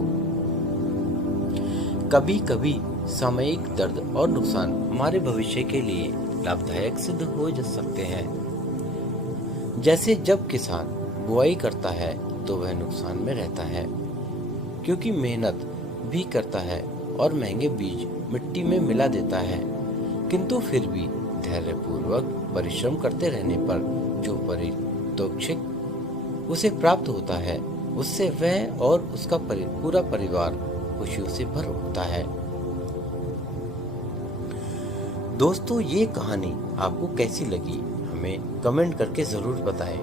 कभी कभी सामयिक दर्द और नुकसान हमारे भविष्य के लिए लाभदायक सिद्ध हो जा सकते हैं। जैसे जब किसान बुआई करता है तो वह नुकसान में रहता है क्योंकि मेहनत भी करता है और महंगे बीज मिट्टी में मिला देता है, किंतु फिर भी धैर्यपूर्वक परिश्रम करते रहने पर जो पारितोषिक उसे प्राप्त होता है उससे वह और उसका पूरा परिवार खुशियों से भर उठता है। दोस्तों, ये कहानी आपको कैसी लगी हमें कमेंट करके जरूर बताएं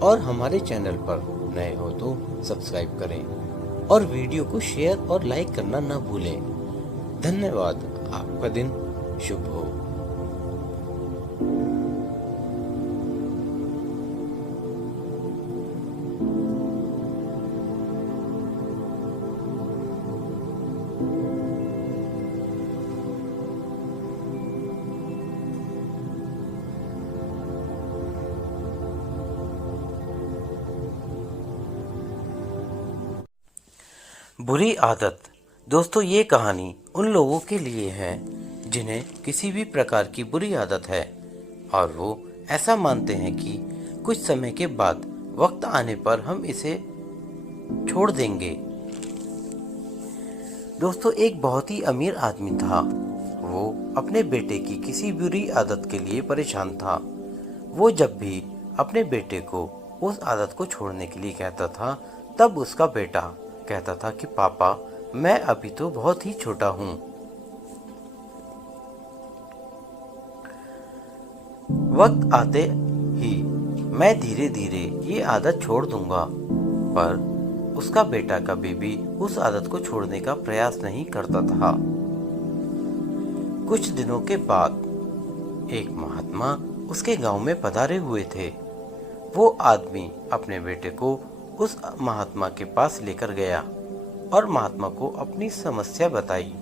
और हमारे चैनल पर नए हो तो सब्सक्राइब करें और वीडियो को शेयर और लाइक करना ना भूलें। धन्यवाद। आपका दिन शुभ हो। बुरी आदत। दोस्तों, ये कहानी उन लोगों के लिए है जिन्हें किसी भी प्रकार की बुरी आदत है और वो ऐसा मानते हैं कि कुछ समय के बाद वक्त आने पर हम इसे छोड़ देंगे। दोस्तों, एक बहुत ही अमीर आदमी था। वो अपने बेटे की किसी बुरी आदत के लिए परेशान था। वो जब भी अपने बेटे को उस आदत को छोड़ने के लिए कहता था, तब उसका बेटा कहता था कि पापा, मैं अभी तो बहुत ही छोटा हूँ। वक्त आते ही मैं धीरे धीरे ये आदत छोड़ दूंगा, पर उसका बेटा कभी भी उस आदत को छोड़ने का प्रयास नहीं करता था। कुछ दिनों के बाद एक महात्मा उसके गांव में पधारे हुए थे। वो आदमी अपने बेटे को उस महात्मा के पास लेकर गया और महात्मा को अपनी समस्या बताई।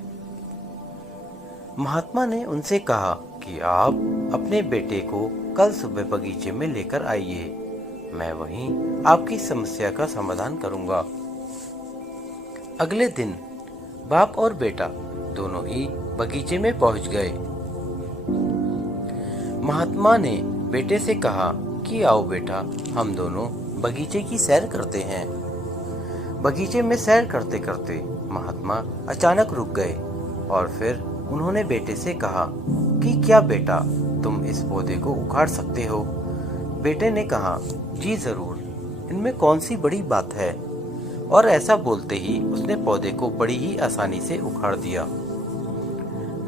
महात्मा ने उनसे कहा कि आप अपने बेटे को कल सुबह बगीचे में लेकर आइए, मैं वहीं आपकी समस्या का समाधान करूंगा। अगले दिन बाप और बेटा दोनों ही बगीचे में पहुंच गए। महात्मा ने बेटे से कहा कि आओ बेटा, हम दोनों बगीचे की सैर करते हैं। बगीचे में सैर करते करते महात्मा अचानक रुक गए और फिर उन्होंने बेटे से कहा कि क्या बेटा, तुम इस पौधे को उखाड़ सकते हो? बेटे ने कहा, जी जरूर, इनमें कौन सी बड़ी बात है। और ऐसा बोलते ही उसने पौधे को बड़ी ही आसानी से उखाड़ दिया।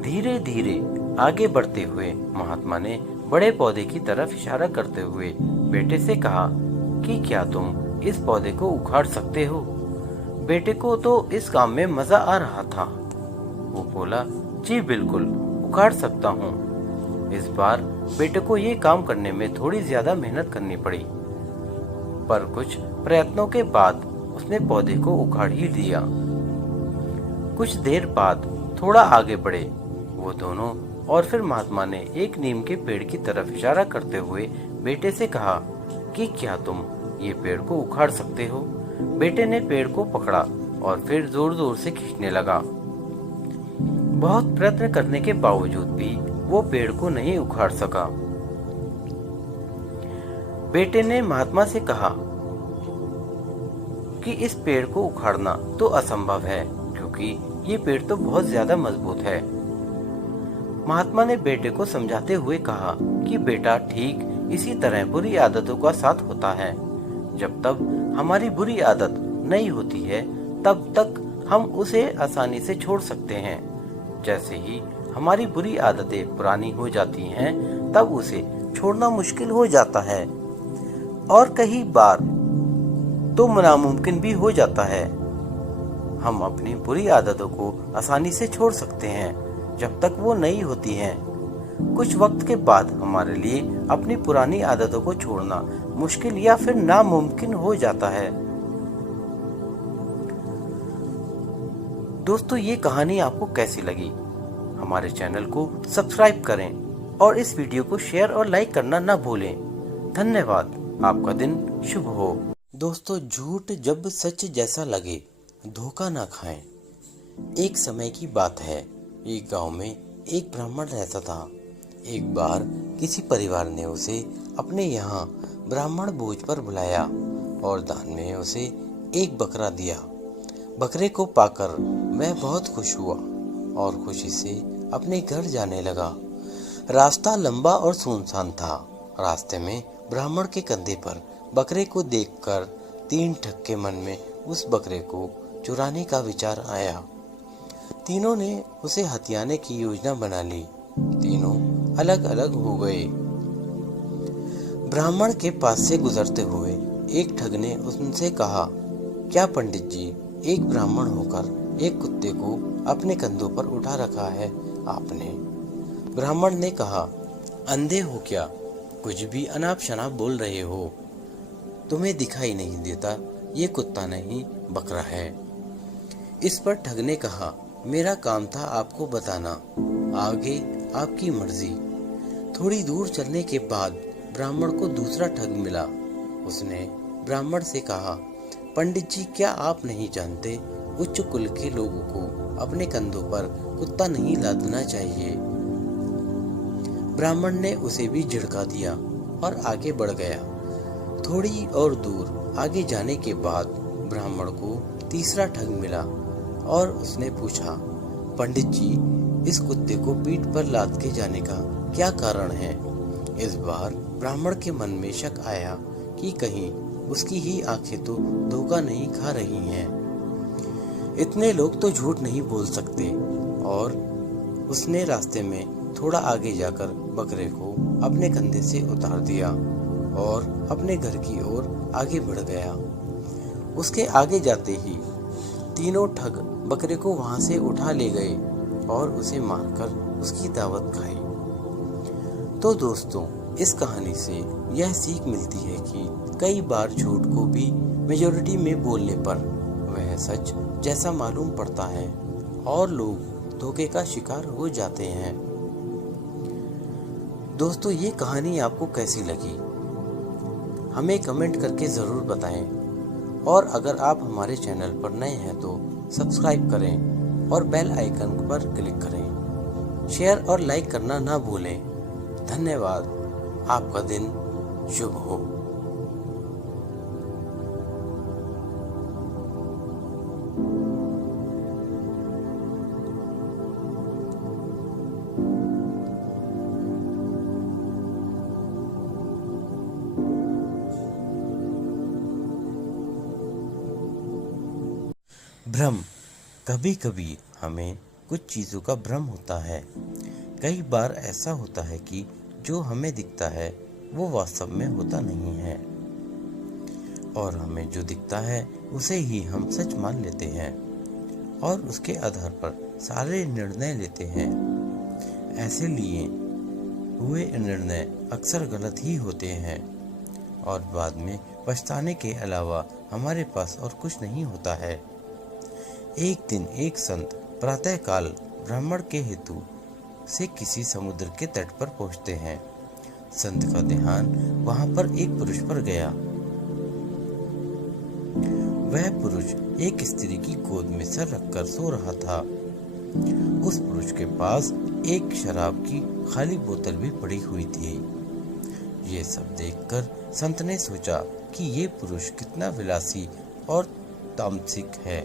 धीरे धीरे आगे बढ़ते हुए महात्मा ने बड़े पौधे की तरफ इशारा करते हुए बेटे से कहा कि क्या तुम इस पौधे को उखाड़ सकते हो? बेटे को तो इस काम में मजा आ रहा था। वो बोला, जी बिल्कुल, उखाड़ सकता हूँ। इस बार बेटे को ये काम करने में थोड़ी ज्यादा मेहनत करनी पड़ी, पर कुछ प्रयत्नों के बाद उसने पौधे को उखाड़ ही दिया। कुछ देर बाद थोड़ा आगे बढ़े वो दोनों और फिर महात्मा ने एक नीम के पेड़ की तरफ इशारा करते हुए बेटे से कहा कि क्या तुम ये पेड़ को उखाड़ सकते हो? बेटे ने पेड़ को पकड़ा और फिर जोर जोर से खींचने लगा। बहुत प्रयत्न करने के बावजूद भी वो पेड़ को नहीं उखाड़ सका। बेटे ने महात्मा से कहा कि इस पेड़ को उखाड़ना तो असंभव है, क्योंकि ये पेड़ तो बहुत ज्यादा मजबूत है। महात्मा ने बेटे को समझाते हुए कहा कि बेटा, ठीक इसी तरह बुरी आदतों का साथ होता है। जब तक हमारी बुरी आदत नहीं होती है, तब तक हम उसे आसानी से छोड़ सकते हैं। जैसे ही हमारी बुरी आदतें पुरानी हो जाती हैं, तब उसे छोड़ना मुश्किल हो जाता है और कई बार तो नामुमकिन भी हो जाता है। हम अपनी बुरी आदतों को आसानी से छोड़ सकते हैं जब तक वो नई होती हैं। कुछ वक्त के बाद हमारे लिए अपनी पुरानी आदतों को छोड़ना मुश्किल या फिर नामुमकिन हो जाता है। दोस्तों, ये कहानी आपको कैसी लगी? हमारे चैनल को सब्सक्राइब करें और इस वीडियो को शेयर और लाइक करना ना भूलें। धन्यवाद। आपका दिन शुभ हो। दोस्तों, झूठ जब सच जैसा लगे धोखा ना खाएं। एक समय की बात है, एक गांव में एक ब्राह्मण रहता था। एक बार किसी परिवार ने उसे अपने यहाँ ब्राह्मण भोज पर बुलाया और दान में उसे एक बकरा दिया। बकरे को पाकर वह बहुत खुश हुआ और खुशी से अपने घर जाने लगा। रास्ता लंबा और सुनसान था। रास्ते में ब्राह्मण के कंधे पर बकरे को देखकर तीन ठग के मन में उस बकरे को चुराने का विचार आया। तीनों ने उसे हथियाने की योजना बना ली। तीनों अलग अलग हो गए। ब्राह्मण के पास से गुजरते हुए एक ठग ने उनसे कहा, क्या पंडित जी, एक ब्राह्मण होकर एक कुत्ते को अपने कंधों पर उठा रखा है आपने? ब्राह्मण ने कहा, अंधे हो क्या? कुछ भी अनाप शनाप बोल रहे हो। तुम्हें दिखाई नहीं देता ये कुत्ता नहीं बकरा है। इस पर ठग ने कहा, मेरा काम था आपको बताना, आगे आपकी मर्जी। थोड़ी दूर चलने के बाद ब्राह्मण को दूसरा ठग मिला। उसने ब्राह्मण से कहा, पंडित जी, क्या आप नहीं जानते उच्च कुल के लोगों को अपने कंधों पर कुत्ता नहीं लादना चाहिए? ब्राह्मण ने उसे भी झिड़का दिया और आगे बढ़ गया। थोड़ी और दूर आगे जाने के बाद ब्राह्मण को तीसरा ठग मिला और उसने पूछा, पंडित जी, इस कुत्ते को पीठ पर लाद के जाने का क्या कारण है? इस बार ब्राह्मण के मन में शक आया कि कहीं उसकी ही आंखें तो धोखा नहीं खा रही हैं। इतने लोग तो झूठ नहीं बोल सकते। और उसने रास्ते में थोड़ा आगे जाकर बकरे को अपने कंधे से उतार दिया और अपने घर की ओर आगे बढ़ गया। उसके आगे जाते ही तीनों ठग बकरे को वहां से उठा ले गए और उसे मारकर उसकी दावत खाई। तो दोस्तों, इस कहानी से यह सीख मिलती है कि कई बार झूठ को भी मेजॉरिटी में बोलने पर वह सच जैसा मालूम पड़ता है और लोग धोखे का शिकार हो जाते हैं। दोस्तों, ये कहानी आपको कैसी लगी हमें कमेंट करके ज़रूर बताएं। और अगर आप हमारे चैनल पर नए हैं तो सब्सक्राइब करें और बेल आइकन पर क्लिक करें। शेयर और लाइक करना ना भूलें। धन्यवाद। आपका दिन शुभ हो। भ्रम। कभी कभी हमें कुछ चीज़ों का भ्रम होता है। कई बार ऐसा होता है कि जो हमें दिखता है वो वास्तव में होता नहीं है और हमें जो दिखता है उसे ही हम सच मान लेते हैं और उसके आधार पर सारे निर्णय लेते हैं। ऐसे लिए हुए निर्णय अक्सर गलत ही होते हैं और बाद में पछताने के अलावा हमारे पास और कुछ नहीं होता है। एक दिन एक संत प्रातःकाल ब्राह्मण के हेतु से किसी समुद्र के तट पर पहुंचते हैं। संत का ध्यान वहां पर एक पुरुष पर गया। वह पुरुष एक स्त्री की गोद में सर रखकर सो रहा था। उस पुरुष के पास एक शराब की खाली बोतल भी पड़ी हुई थी। ये सब देखकर संत ने सोचा कि ये पुरुष कितना विलासी और तामसिक है,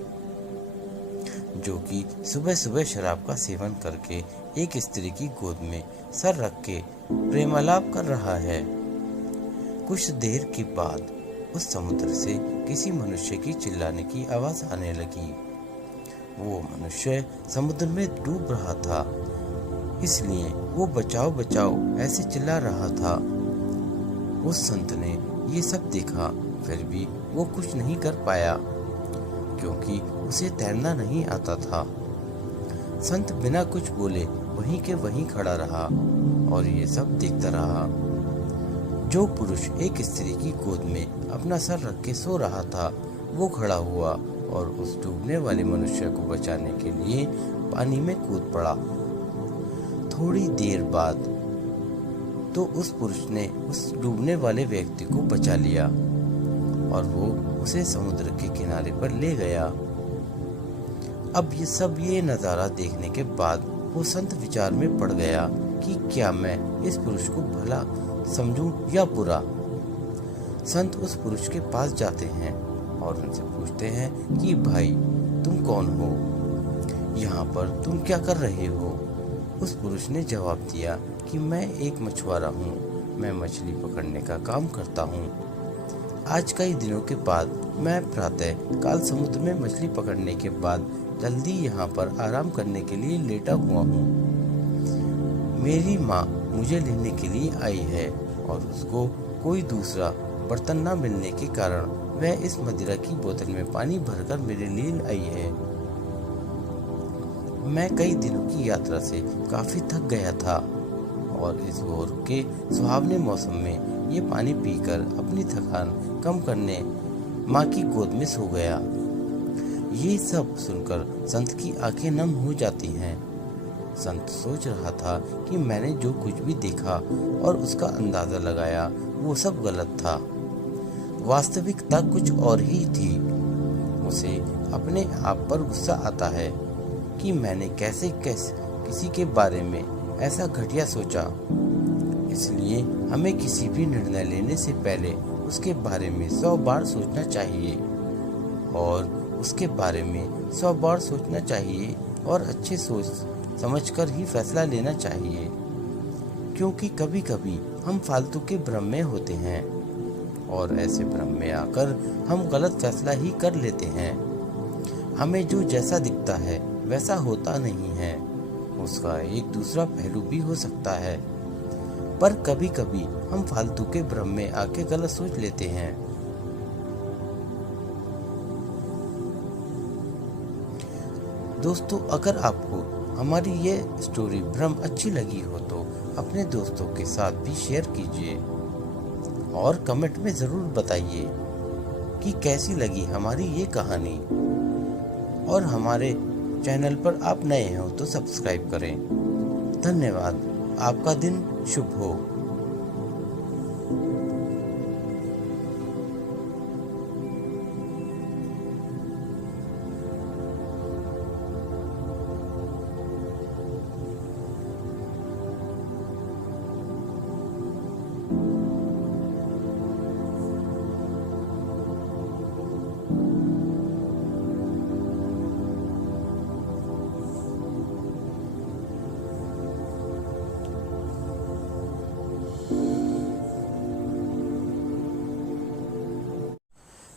जो कि सुबह सुबह शराब का सेवन करके एक स्त्री की गोद में सर रख के प्रेमालाप कर रहा है। कुछ देर के बाद उस समुद्र से किसी मनुष्य की चिल्लाने की आवाज आने लगी। वो मनुष्य समुद्र में डूब रहा था, इसलिए वो बचाओ बचाओ ऐसे चिल्ला रहा था। उस संत ने ये सब देखा, फिर भी वो कुछ नहीं कर पाया क्योंकि उसे तैरना नहीं आता था। संत बिना कुछ बोले वहीं के वहीं खड़ा रहा और ये सब देखता रहा। जो पुरुष एक स्त्री की गोद में अपना सर रख के सो रहा था वो खड़ा हुआ और उस डूबने वाले मनुष्य को बचाने के लिए पानी में कूद पड़ा। थोड़ी देर बाद तो उस पुरुष ने उस डूबने वाले व्यक्ति को बचा लिया और वो उसे समुद्र के किनारे पर ले गया। अब ये नज़ारा देखने के बाद वो संत विचार में पड़ गया कि क्या मैं इस पुरुष को भला समझूं या बुरा। संत उस पुरुष के पास जाते हैं और उनसे पूछते हैं कि भाई तुम कौन हो, यहाँ पर तुम क्या कर रहे हो। उस पुरुष ने जवाब दिया कि मैं एक मछुआरा हूँ, मैं मछली पकड़ने का काम करता हूँ। आज कई दिनों के बाद मैं प्रातः काल समुद्र में मछली पकड़ने के बाद जल्दी यहाँ पर आराम करने के लिए लेटा हुआ हूँ। मेरी माँ मुझे लेने के लिए आई है और उसको कोई दूसरा बर्तन न मिलने के कारण वह इस मदिरा की बोतल में पानी भरकर मेरे लिए आई है। मैं कई दिनों की यात्रा से काफी थक गया था और इस भोर के सुहावने मौसम में ये पानी पीकर अपनी थकान कम करने माँ की गोद में सो गया। ये सब सुनकर संत की आंखें नम हो जाती हैं। संत सोच रहा था कि मैंने जो कुछ भी देखा और उसका अंदाजा लगाया वो सब गलत था। वास्तविकता कुछ और ही थी। उसे अपने आप पर गुस्सा आता है कि मैंने कैसे किसी के बारे में ऐसा घटिया सोचा। इसलिए हमें किसी भी निर्णय लेने से पहले उसके बारे में 100 बार सोचना चाहिए और उसके बारे में 100 बार सोचना चाहिए और अच्छे सोच समझकर ही फैसला लेना चाहिए, क्योंकि कभी कभी हम फालतू के भ्रम में होते हैं और ऐसे भ्रम में आकर हम गलत फैसला ही कर लेते हैं। हमें जो जैसा दिखता है वैसा होता नहीं है, उसका एक दूसरा पहलू भी हो सकता है। पर कभी कभी हम फालतू के भ्रम में आके गलत सोच लेते हैं। दोस्तों, अगर आपको हमारी ये स्टोरी भ्रम अच्छी लगी हो तो अपने दोस्तों के साथ भी शेयर कीजिए और कमेंट में ज़रूर बताइए कि कैसी लगी हमारी ये कहानी। और हमारे चैनल पर आप नए हो तो सब्सक्राइब करें। धन्यवाद। आपका दिन शुभ हो।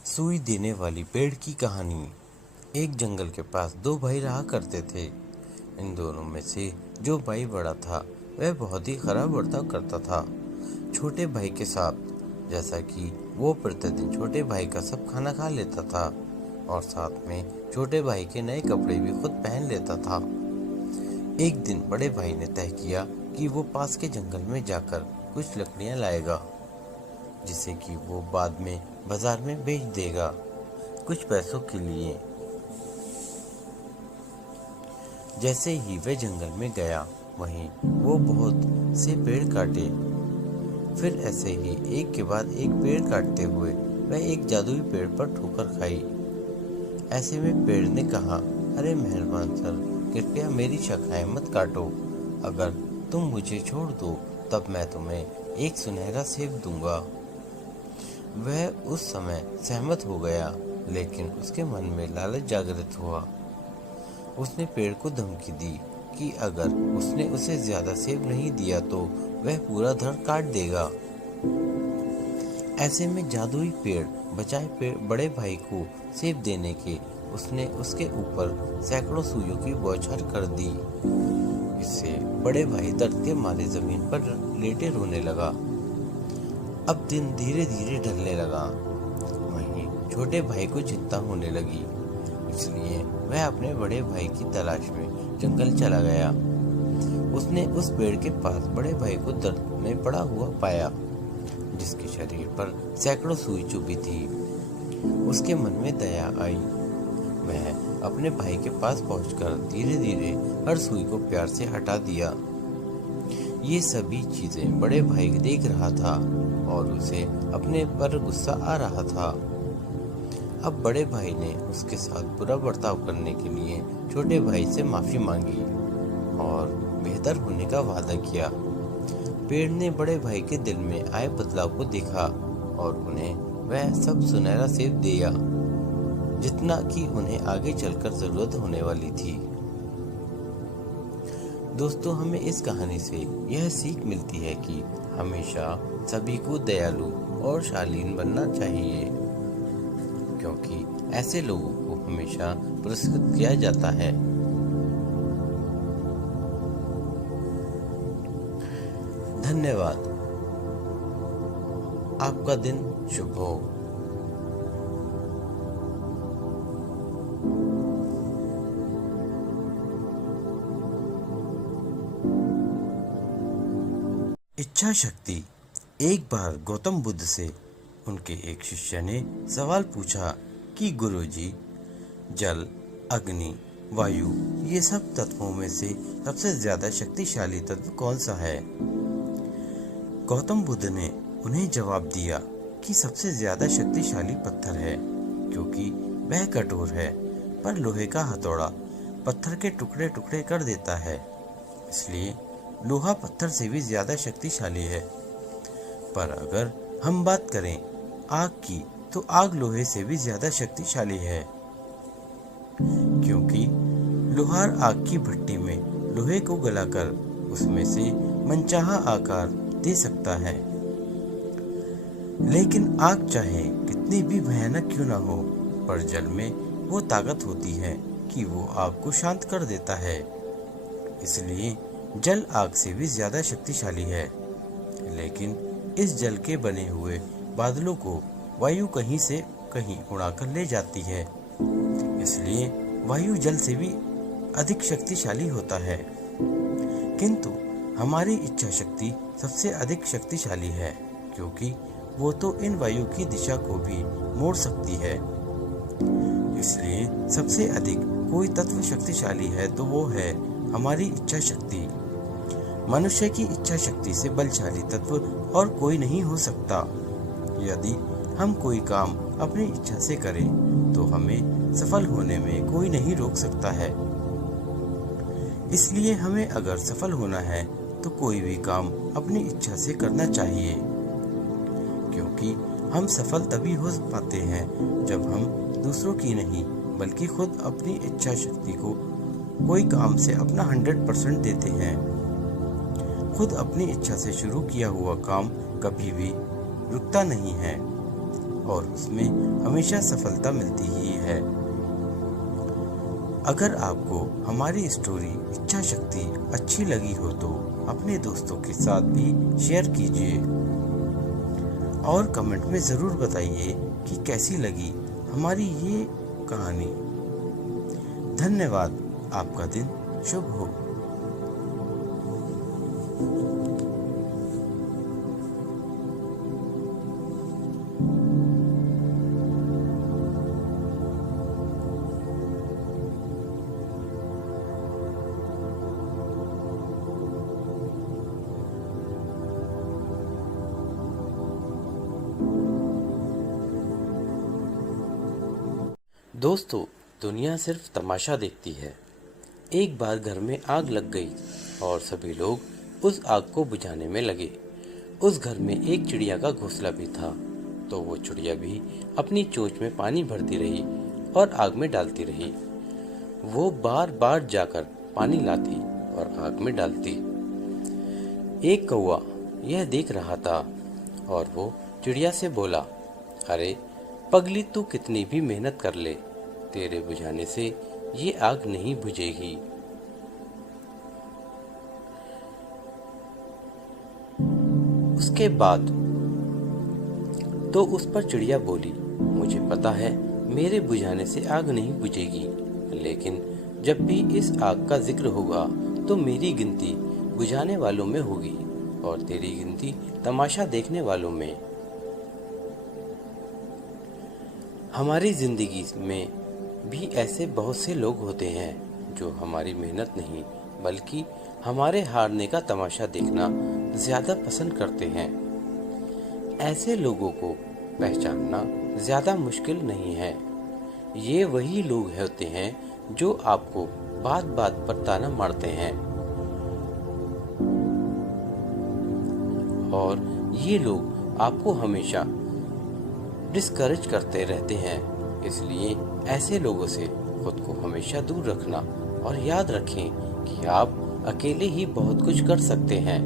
सुई देने वाली पेड़ की कहानी। एक जंगल के पास दो भाई रहा करते थे। इन दोनों में से जो भाई बड़ा था वह बहुत ही खराब बर्ताव करता था छोटे भाई के साथ, जैसा कि वो प्रतिदिन छोटे भाई का सब खाना खा लेता था और साथ में छोटे भाई के नए कपड़े भी खुद पहन लेता था। एक दिन बड़े भाई ने तय किया कि वो पास के जंगल में जाकर कुछ लकड़ियां लाएगा, जिसे कि वो बाद में बाजार में बेच देगा कुछ पैसों के लिए। जैसे ही वह जंगल में गया, वहीं वो बहुत से पेड़ काटे। फिर ऐसे ही एक के बाद एक पेड़ काटते हुए वह एक जादुई पेड़ पर ठोकर खाई। ऐसे में पेड़ ने कहा, अरे मेहरबान सर, कृपया मेरी शाखाएं मत काटो। अगर तुम मुझे छोड़ दो तब मैं तुम्हें एक सुनहरा सेब दूंगा। वह उस समय सहमत हो गया, लेकिन उसके मन में लालच जागृत हुआ। उसने पेड़ को धमकी दी कि अगर उसने उसे ज्यादा सेब नहीं दिया तो वह पूरा धड़ काट देगा। ऐसे में जादुई पेड़ बचाए बड़े भाई को सेब देने के उसने उसके ऊपर सैकड़ों सुइयों की बौछार कर दी। इससे बड़े भाई दर्द के मारे जमीन पर लेटे रोने लगा। अब दिन धीरे धीरे ढलने लगा। वहीं छोटे भाई को चिंता होने लगी, इसलिए वह अपने बड़े भाई की तलाश में जंगल चला गया। उसने उस पेड़ के पास बड़े भाई को दर्द में पड़ा हुआ पाया, जिसके शरीर पर सैकड़ों सुई चुभी थी। उसके मन में दया आई। वह अपने भाई के पास पहुंचकर धीरे धीरे हर सुई को प्यार से हटा दिया। ये सभी चीजें बड़े भाई देख रहा था और उसे अपने पर गुस्सा आ रहा था। अब बड़े भाई ने उसके साथ बुरा बर्ताव करने के लिए छोटे भाई से माफी मांगी और बेहतर होने का वादा किया। पेड़ ने बड़े भाई के दिल में आए बदलाव को देखा और उन्हें वह सब सुनहरा सेब दिया, जितना कि उन्हें आगे चलकर जरूरत होने वाली थी। दोस्तों, हमें इस कहानी से यह सीख मिलती है कि हमेशा सभी को दयालु और शालीन बनना चाहिए, क्योंकि ऐसे लोगों को हमेशा पुरस्कृत किया जाता है। धन्यवाद। आपका दिन शुभ हो। इच्छा शक्ति। एक बार गौतम बुद्ध से उनके एक शिष्य ने सवाल पूछा कि गुरुजी, जल, अग्नि, वायु, ये सब तत्वों में से सबसे ज्यादा शक्तिशाली तत्व कौन सा है? गौतम बुद्ध ने उन्हें जवाब दिया कि सबसे ज्यादा शक्तिशाली पत्थर है, क्योंकि वह कठोर है, पर लोहे का हथौड़ा पत्थर के टुकड़े टुकड़े कर देता है, इसलिए लोहा पत्थर से भी ज्यादा शक्तिशाली है। पर अगर हम बात करें आग की, तो आग लोहे से भी ज्यादा शक्तिशाली है, क्योंकि लोहार आग की भट्टी में लोहे को गलाकर उसमें से मनचाहा आकार दे सकता है, लेकिन आग चाहे कितनी भी भयानक क्यों न हो, पर जल में वो ताकत होती है कि वो आग को शांत कर देता है। इसलिए जल आग से भी ज्यादा शक्तिशाली है। लेकिन इस जल के बने हुए बादलों को वायु कहीं से कहीं उड़ाकर ले जाती है, इसलिए वायु जल से भी अधिक शक्तिशाली होता है। किंतु हमारी इच्छा शक्ति सबसे अधिक शक्तिशाली है, क्योंकि वो तो इन वायु की दिशा को भी मोड़ सकती है। इसलिए सबसे अधिक कोई तत्व शक्तिशाली है तो वो है हमारी इच्छा शक्ति। मनुष्य की इच्छा शक्ति से बलशाली तत्व और कोई नहीं हो सकता। यदि हम कोई काम अपनी इच्छा से करें तो हमें सफल होने में कोई नहीं रोक सकता है। इसलिए हमें अगर सफल होना है तो कोई भी काम अपनी इच्छा से करना चाहिए, क्योंकि हम सफल तभी हो पाते हैं जब हम दूसरों की नहीं बल्कि खुद अपनी इच्छा शक्ति को कोई काम से अपना 100% देते हैं। खुद अपनी इच्छा से शुरू किया हुआ काम कभी भी रुकता नहीं है और उसमें हमेशा सफलता मिलती ही है। अगर आपको हमारी स्टोरी इच्छा शक्ति अच्छी लगी हो तो अपने दोस्तों के साथ भी शेयर कीजिए और कमेंट में ज़रूर बताइए कि कैसी लगी हमारी ये कहानी। धन्यवाद। आपका दिन शुभ हो। दोस्तों, दुनिया सिर्फ तमाशा देखती है। एक बार घर में आग लग गई और सभी लोग उस आग को बुझाने में लगे। उस घर में एक चिड़िया का घोंसला भी था, तो वो चिड़िया भी अपनी चोंच में पानी भरती रही और आग में डालती रही। वो बार बार जाकर पानी लाती और आग में डालती। एक कौवा यह देख रहा था और वो चिड़िया से बोला, अरे पगली, तू कितनी भी मेहनत कर ले, तेरे बुझाने से ये आग नहीं बुझेगी। उसके बाद तो उस पर चिड़िया बोली, मुझे पता है मेरे बुझाने से आग नहीं बुझेगी, लेकिन जब भी इस आग का जिक्र होगा तो मेरी गिनती बुझाने वालों में होगी और तेरी गिनती तमाशा देखने वालों में। हमारी जिंदगी में भी ऐसे बहुत से लोग होते हैं जो हमारी मेहनत नहीं बल्कि हमारे हारने का तमाशा देखना ज्यादा पसंद करते हैं। ऐसे लोगों को पहचानना ज्यादा मुश्किल नहीं है। ये वही लोग होते हैं जो आपको बात बात पर ताना मारते हैं, और ये लोग आपको हमेशा डिस्करेज करते रहते हैं। इसलिए ऐसे लोगों से खुद को हमेशा दूर रखना और याद रखें कि आप अकेले ही बहुत कुछ कर सकते हैं,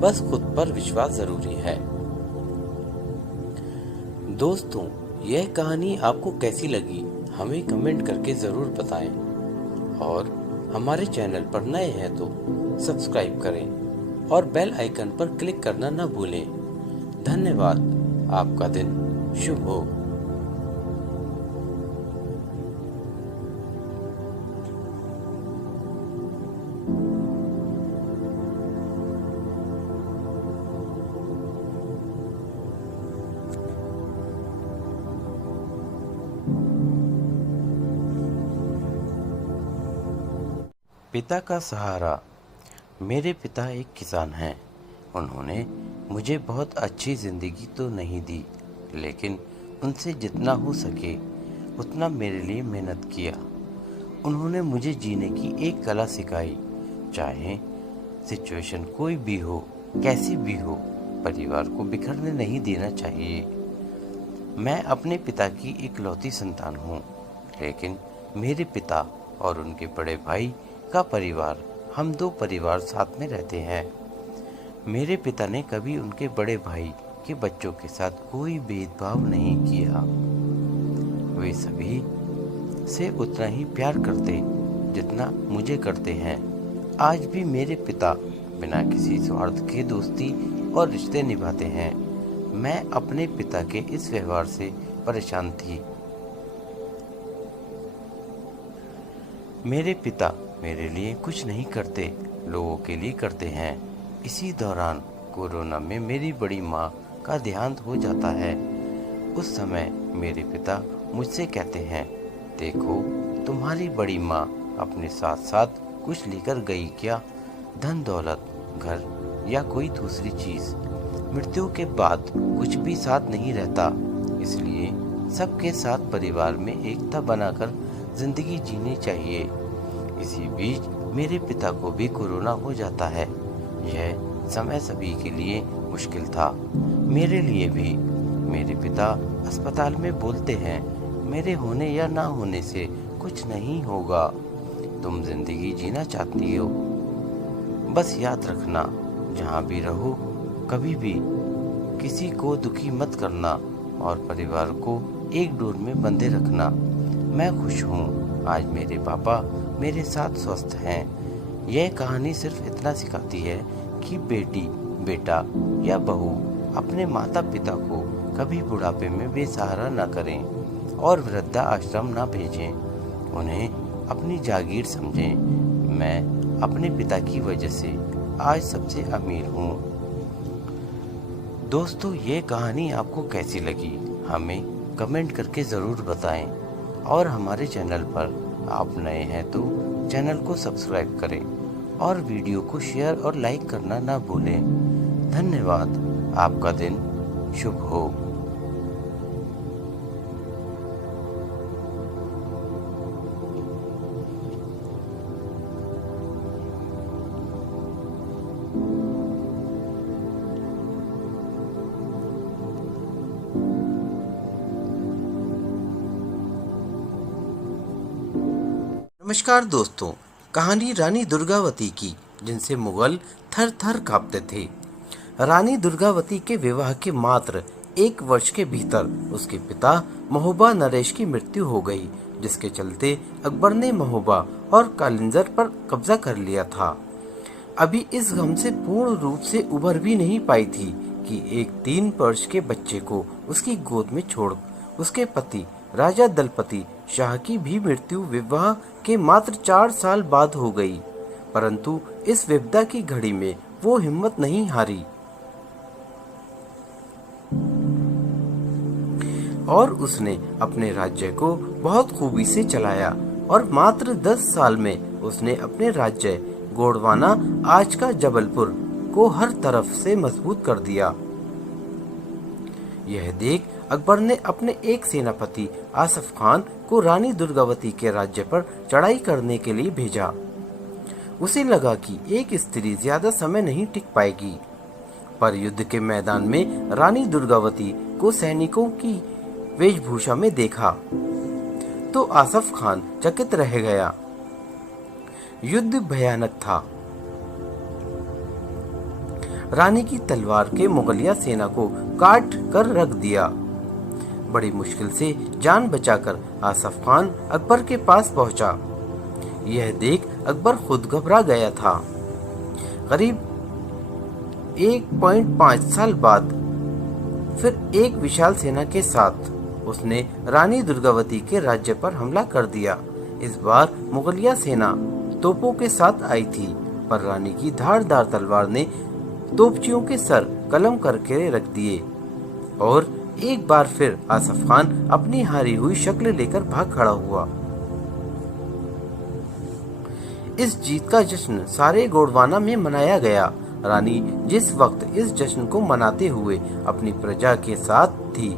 बस खुद पर विश्वास जरूरी है। दोस्तों, यह कहानी आपको कैसी लगी हमें कमेंट करके जरूर बताएं और हमारे चैनल पर नए हैं तो सब्सक्राइब करें और बेल आइकन पर क्लिक करना न भूलें। धन्यवाद। आपका दिन शुभ हो। पिता का सहारा। मेरे पिता एक किसान हैं। उन्होंने मुझे बहुत अच्छी ज़िंदगी तो नहीं दी, लेकिन उनसे जितना हो सके उतना मेरे लिए मेहनत किया। उन्होंने मुझे जीने की एक कला सिखाई। चाहे सिचुएशन कोई भी हो, कैसी भी हो, परिवार को बिखरने नहीं देना चाहिए। मैं अपने पिता की इकलौती संतान हूँ, लेकिन मेरे पिता और उनके बड़े भाई का परिवार, हम दो परिवार साथ में रहते हैं। मेरे पिता ने कभी उनके बड़े भाई के बच्चों के साथ कोई भेदभाव नहीं किया। वे सभी से उतना ही प्यार करते जितना मुझे करते हैं। आज भी मेरे पिता बिना किसी स्वार्थ के दोस्ती और रिश्ते निभाते हैं। मैं अपने पिता के इस व्यवहार से परेशान थी। मेरे पिता मेरे लिए कुछ नहीं करते, लोगों के लिए करते हैं। इसी दौरान कोरोना में मेरी बड़ी माँ का देहांत हो जाता है। उस समय मेरे पिता मुझसे कहते हैं, देखो तुम्हारी बड़ी माँ अपने साथ साथ कुछ लेकर गई क्या? धन दौलत, घर या कोई दूसरी चीज। मृत्यु के बाद कुछ भी साथ नहीं रहता, इसलिए सबके साथ परिवार में एकता बनाकर जिंदगी जीनी चाहिए। इसी बीच मेरे पिता को भी कोरोना हो जाता है। यह समय सभी के लिए मुश्किल था, मेरे लिए भी। मेरे पिता अस्पताल में बोलते हैं, मेरे होने या ना होने से कुछ नहीं होगा। तुम जिंदगी जीना चाहती हो, बस याद रखना, जहाँ भी रहो कभी भी किसी को दुखी मत करना और परिवार को एक डोर में बंधे रखना। मैं खुश हूँ, आज मेरे पापा मेरे साथ स्वस्थ हैं। यह कहानी सिर्फ इतना सिखाती है कि बेटी, बेटा या बहू अपने माता पिता को कभी बुढ़ापे में बेसहारा न करें और वृद्धा आश्रम न भेजें। उन्हें अपनी जागीर समझें। मैं अपने पिता की वजह से आज सबसे अमीर हूँ। दोस्तों, ये कहानी आपको कैसी लगी हमें कमेंट करके ज़रूर बताएं और हमारे चैनल पर आप नए हैं तो चैनल को सब्सक्राइब करें और वीडियो को शेयर और लाइक करना ना भूलें। धन्यवाद। आपका दिन शुभ हो। नमस्कार दोस्तों, कहानी रानी दुर्गावती की, जिनसे मुगल थर थर कांपते थे। रानी दुर्गावती के विवाह के मात्र 1 वर्ष के भीतर उसके पिता महोबा नरेश की मृत्यु हो गई, जिसके चलते अकबर ने महोबा और कालिंजर पर कब्जा कर लिया था। अभी इस गम से पूर्ण रूप से उभर भी नहीं पाई थी कि एक 3 वर्ष के बच्चे को उसकी गोद में छोड़ उसके पति राजा दलपति शाह की भी मृत्यु विवाह के मात्र 4 साल बाद हो गई। परंतु इस विपदा की घड़ी में वो हिम्मत नहीं हारी और उसने अपने राज्य को बहुत खूबी से चलाया और मात्र 10 साल में उसने अपने राज्य गोंडवाना, आज का जबलपुर, को हर तरफ से मजबूत कर दिया। यह देख अकबर ने अपने एक सेनापति आसफ खान को रानी दुर्गावती के राज्य पर चढ़ाई करने के लिए भेजा। उसे लगा कि एक स्त्री ज्यादा समय नहीं टिक पाएगी, पर युद्ध के मैदान में रानी दुर्गावती को सैनिकों की वेशभूषा में देखा तो आसफ खान चकित रह गया। युद्ध भयानक था। रानी की तलवार के मुगलिया सेना को काट कर रख दिया। बड़ी मुश्किल से जान बचाकर आसफ खान अकबर के पास पहुंचा। यह देख अकबर खुद घबरा गया था। करीब 1.5 साल बाद फिर एक विशाल सेना के साथ उसने रानी दुर्गावती के राज्य पर हमला कर दिया। इस बार मुगलिया सेना तोपों के साथ आई थी, पर रानी की धारदार तलवार ने तोपचियों के सर कलम करके रख दिए और एक बार फिर आसफ खान अपनी हारी हुई शक्ल लेकर भाग खड़ा हुआ। इस जीत का जश्न सारे गोंडवाना में मनाया गया। रानी जिस वक्त इस जश्न को मनाते हुए अपनी प्रजा के साथ थी,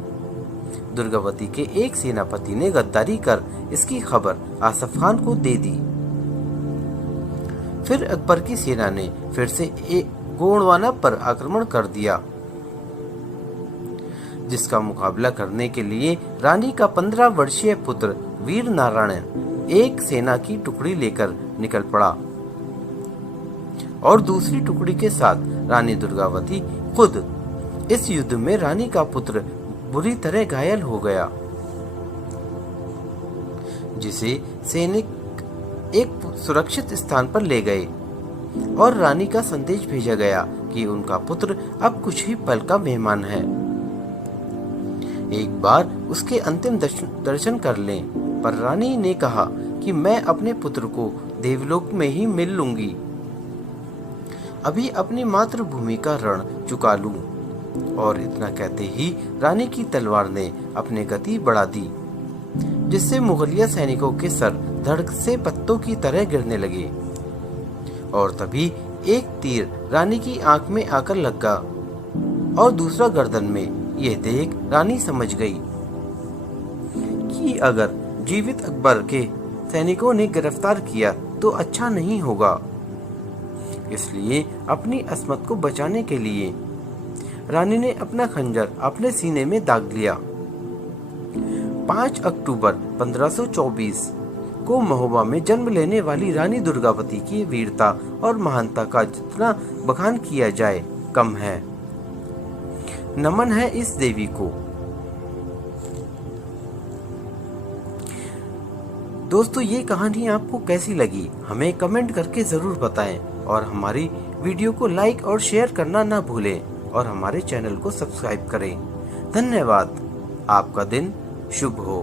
दुर्गावती के एक सेनापति ने गद्दारी कर इसकी खबर आसफ खान को दे दी। फिर अकबर की सेना ने फिर से गोंडवाना पर आक्रमण कर दिया, जिसका मुकाबला करने के लिए रानी का 15 वर्षीय पुत्र वीर नारायण एक सेना की टुकड़ी लेकर निकल पड़ा। और दूसरी टुकड़ी के साथ रानी दुर्गावती खुद इस युद्ध में रानी का पुत्र बुरी तरह घायल हो गया, जिसे सैनिक एक सुरक्षित स्थान पर ले गए और रानी का संदेश भेजा गया कि उनका पुत्र अब कुछ ही पल का मेहमान है। एक बार उसके अंतिम दर्शन कर लें, पर रानी ने कहा कि मैं अपने पुत्र को देवलोक में ही मिल लूंगी। अभी अपनी मातृभूमि का ऋण चुका लूं। और इतना कहते ही रानी की तलवार ने अपनी गति बढ़ा दी, जिससे मुगलिया सैनिकों के सर धड़ से पत्तों की तरह गिरने लगे। और तभी एक तीर रानी की आंख में आकर लगा और दूसरा गर्दन में। यह देख रानी समझ गई कि अगर जीवित अकबर के सैनिकों ने गिरफ्तार किया तो अच्छा नहीं होगा। इसलिए अपनी अस्मत को बचाने के लिए रानी ने अपना खंजर अपने सीने में दाग लिया। 5 अक्टूबर 1524 को महोबा में जन्म लेने वाली रानी दुर्गावती की वीरता और महानता का जितना बखान किया जाए कम है। नमन है इस देवी को। दोस्तों, ये कहानी आपको कैसी लगी हमें कमेंट करके जरूर बताएं और हमारी वीडियो को लाइक और शेयर करना ना भूलें और हमारे चैनल को सब्सक्राइब करें। धन्यवाद। आपका दिन शुभ हो।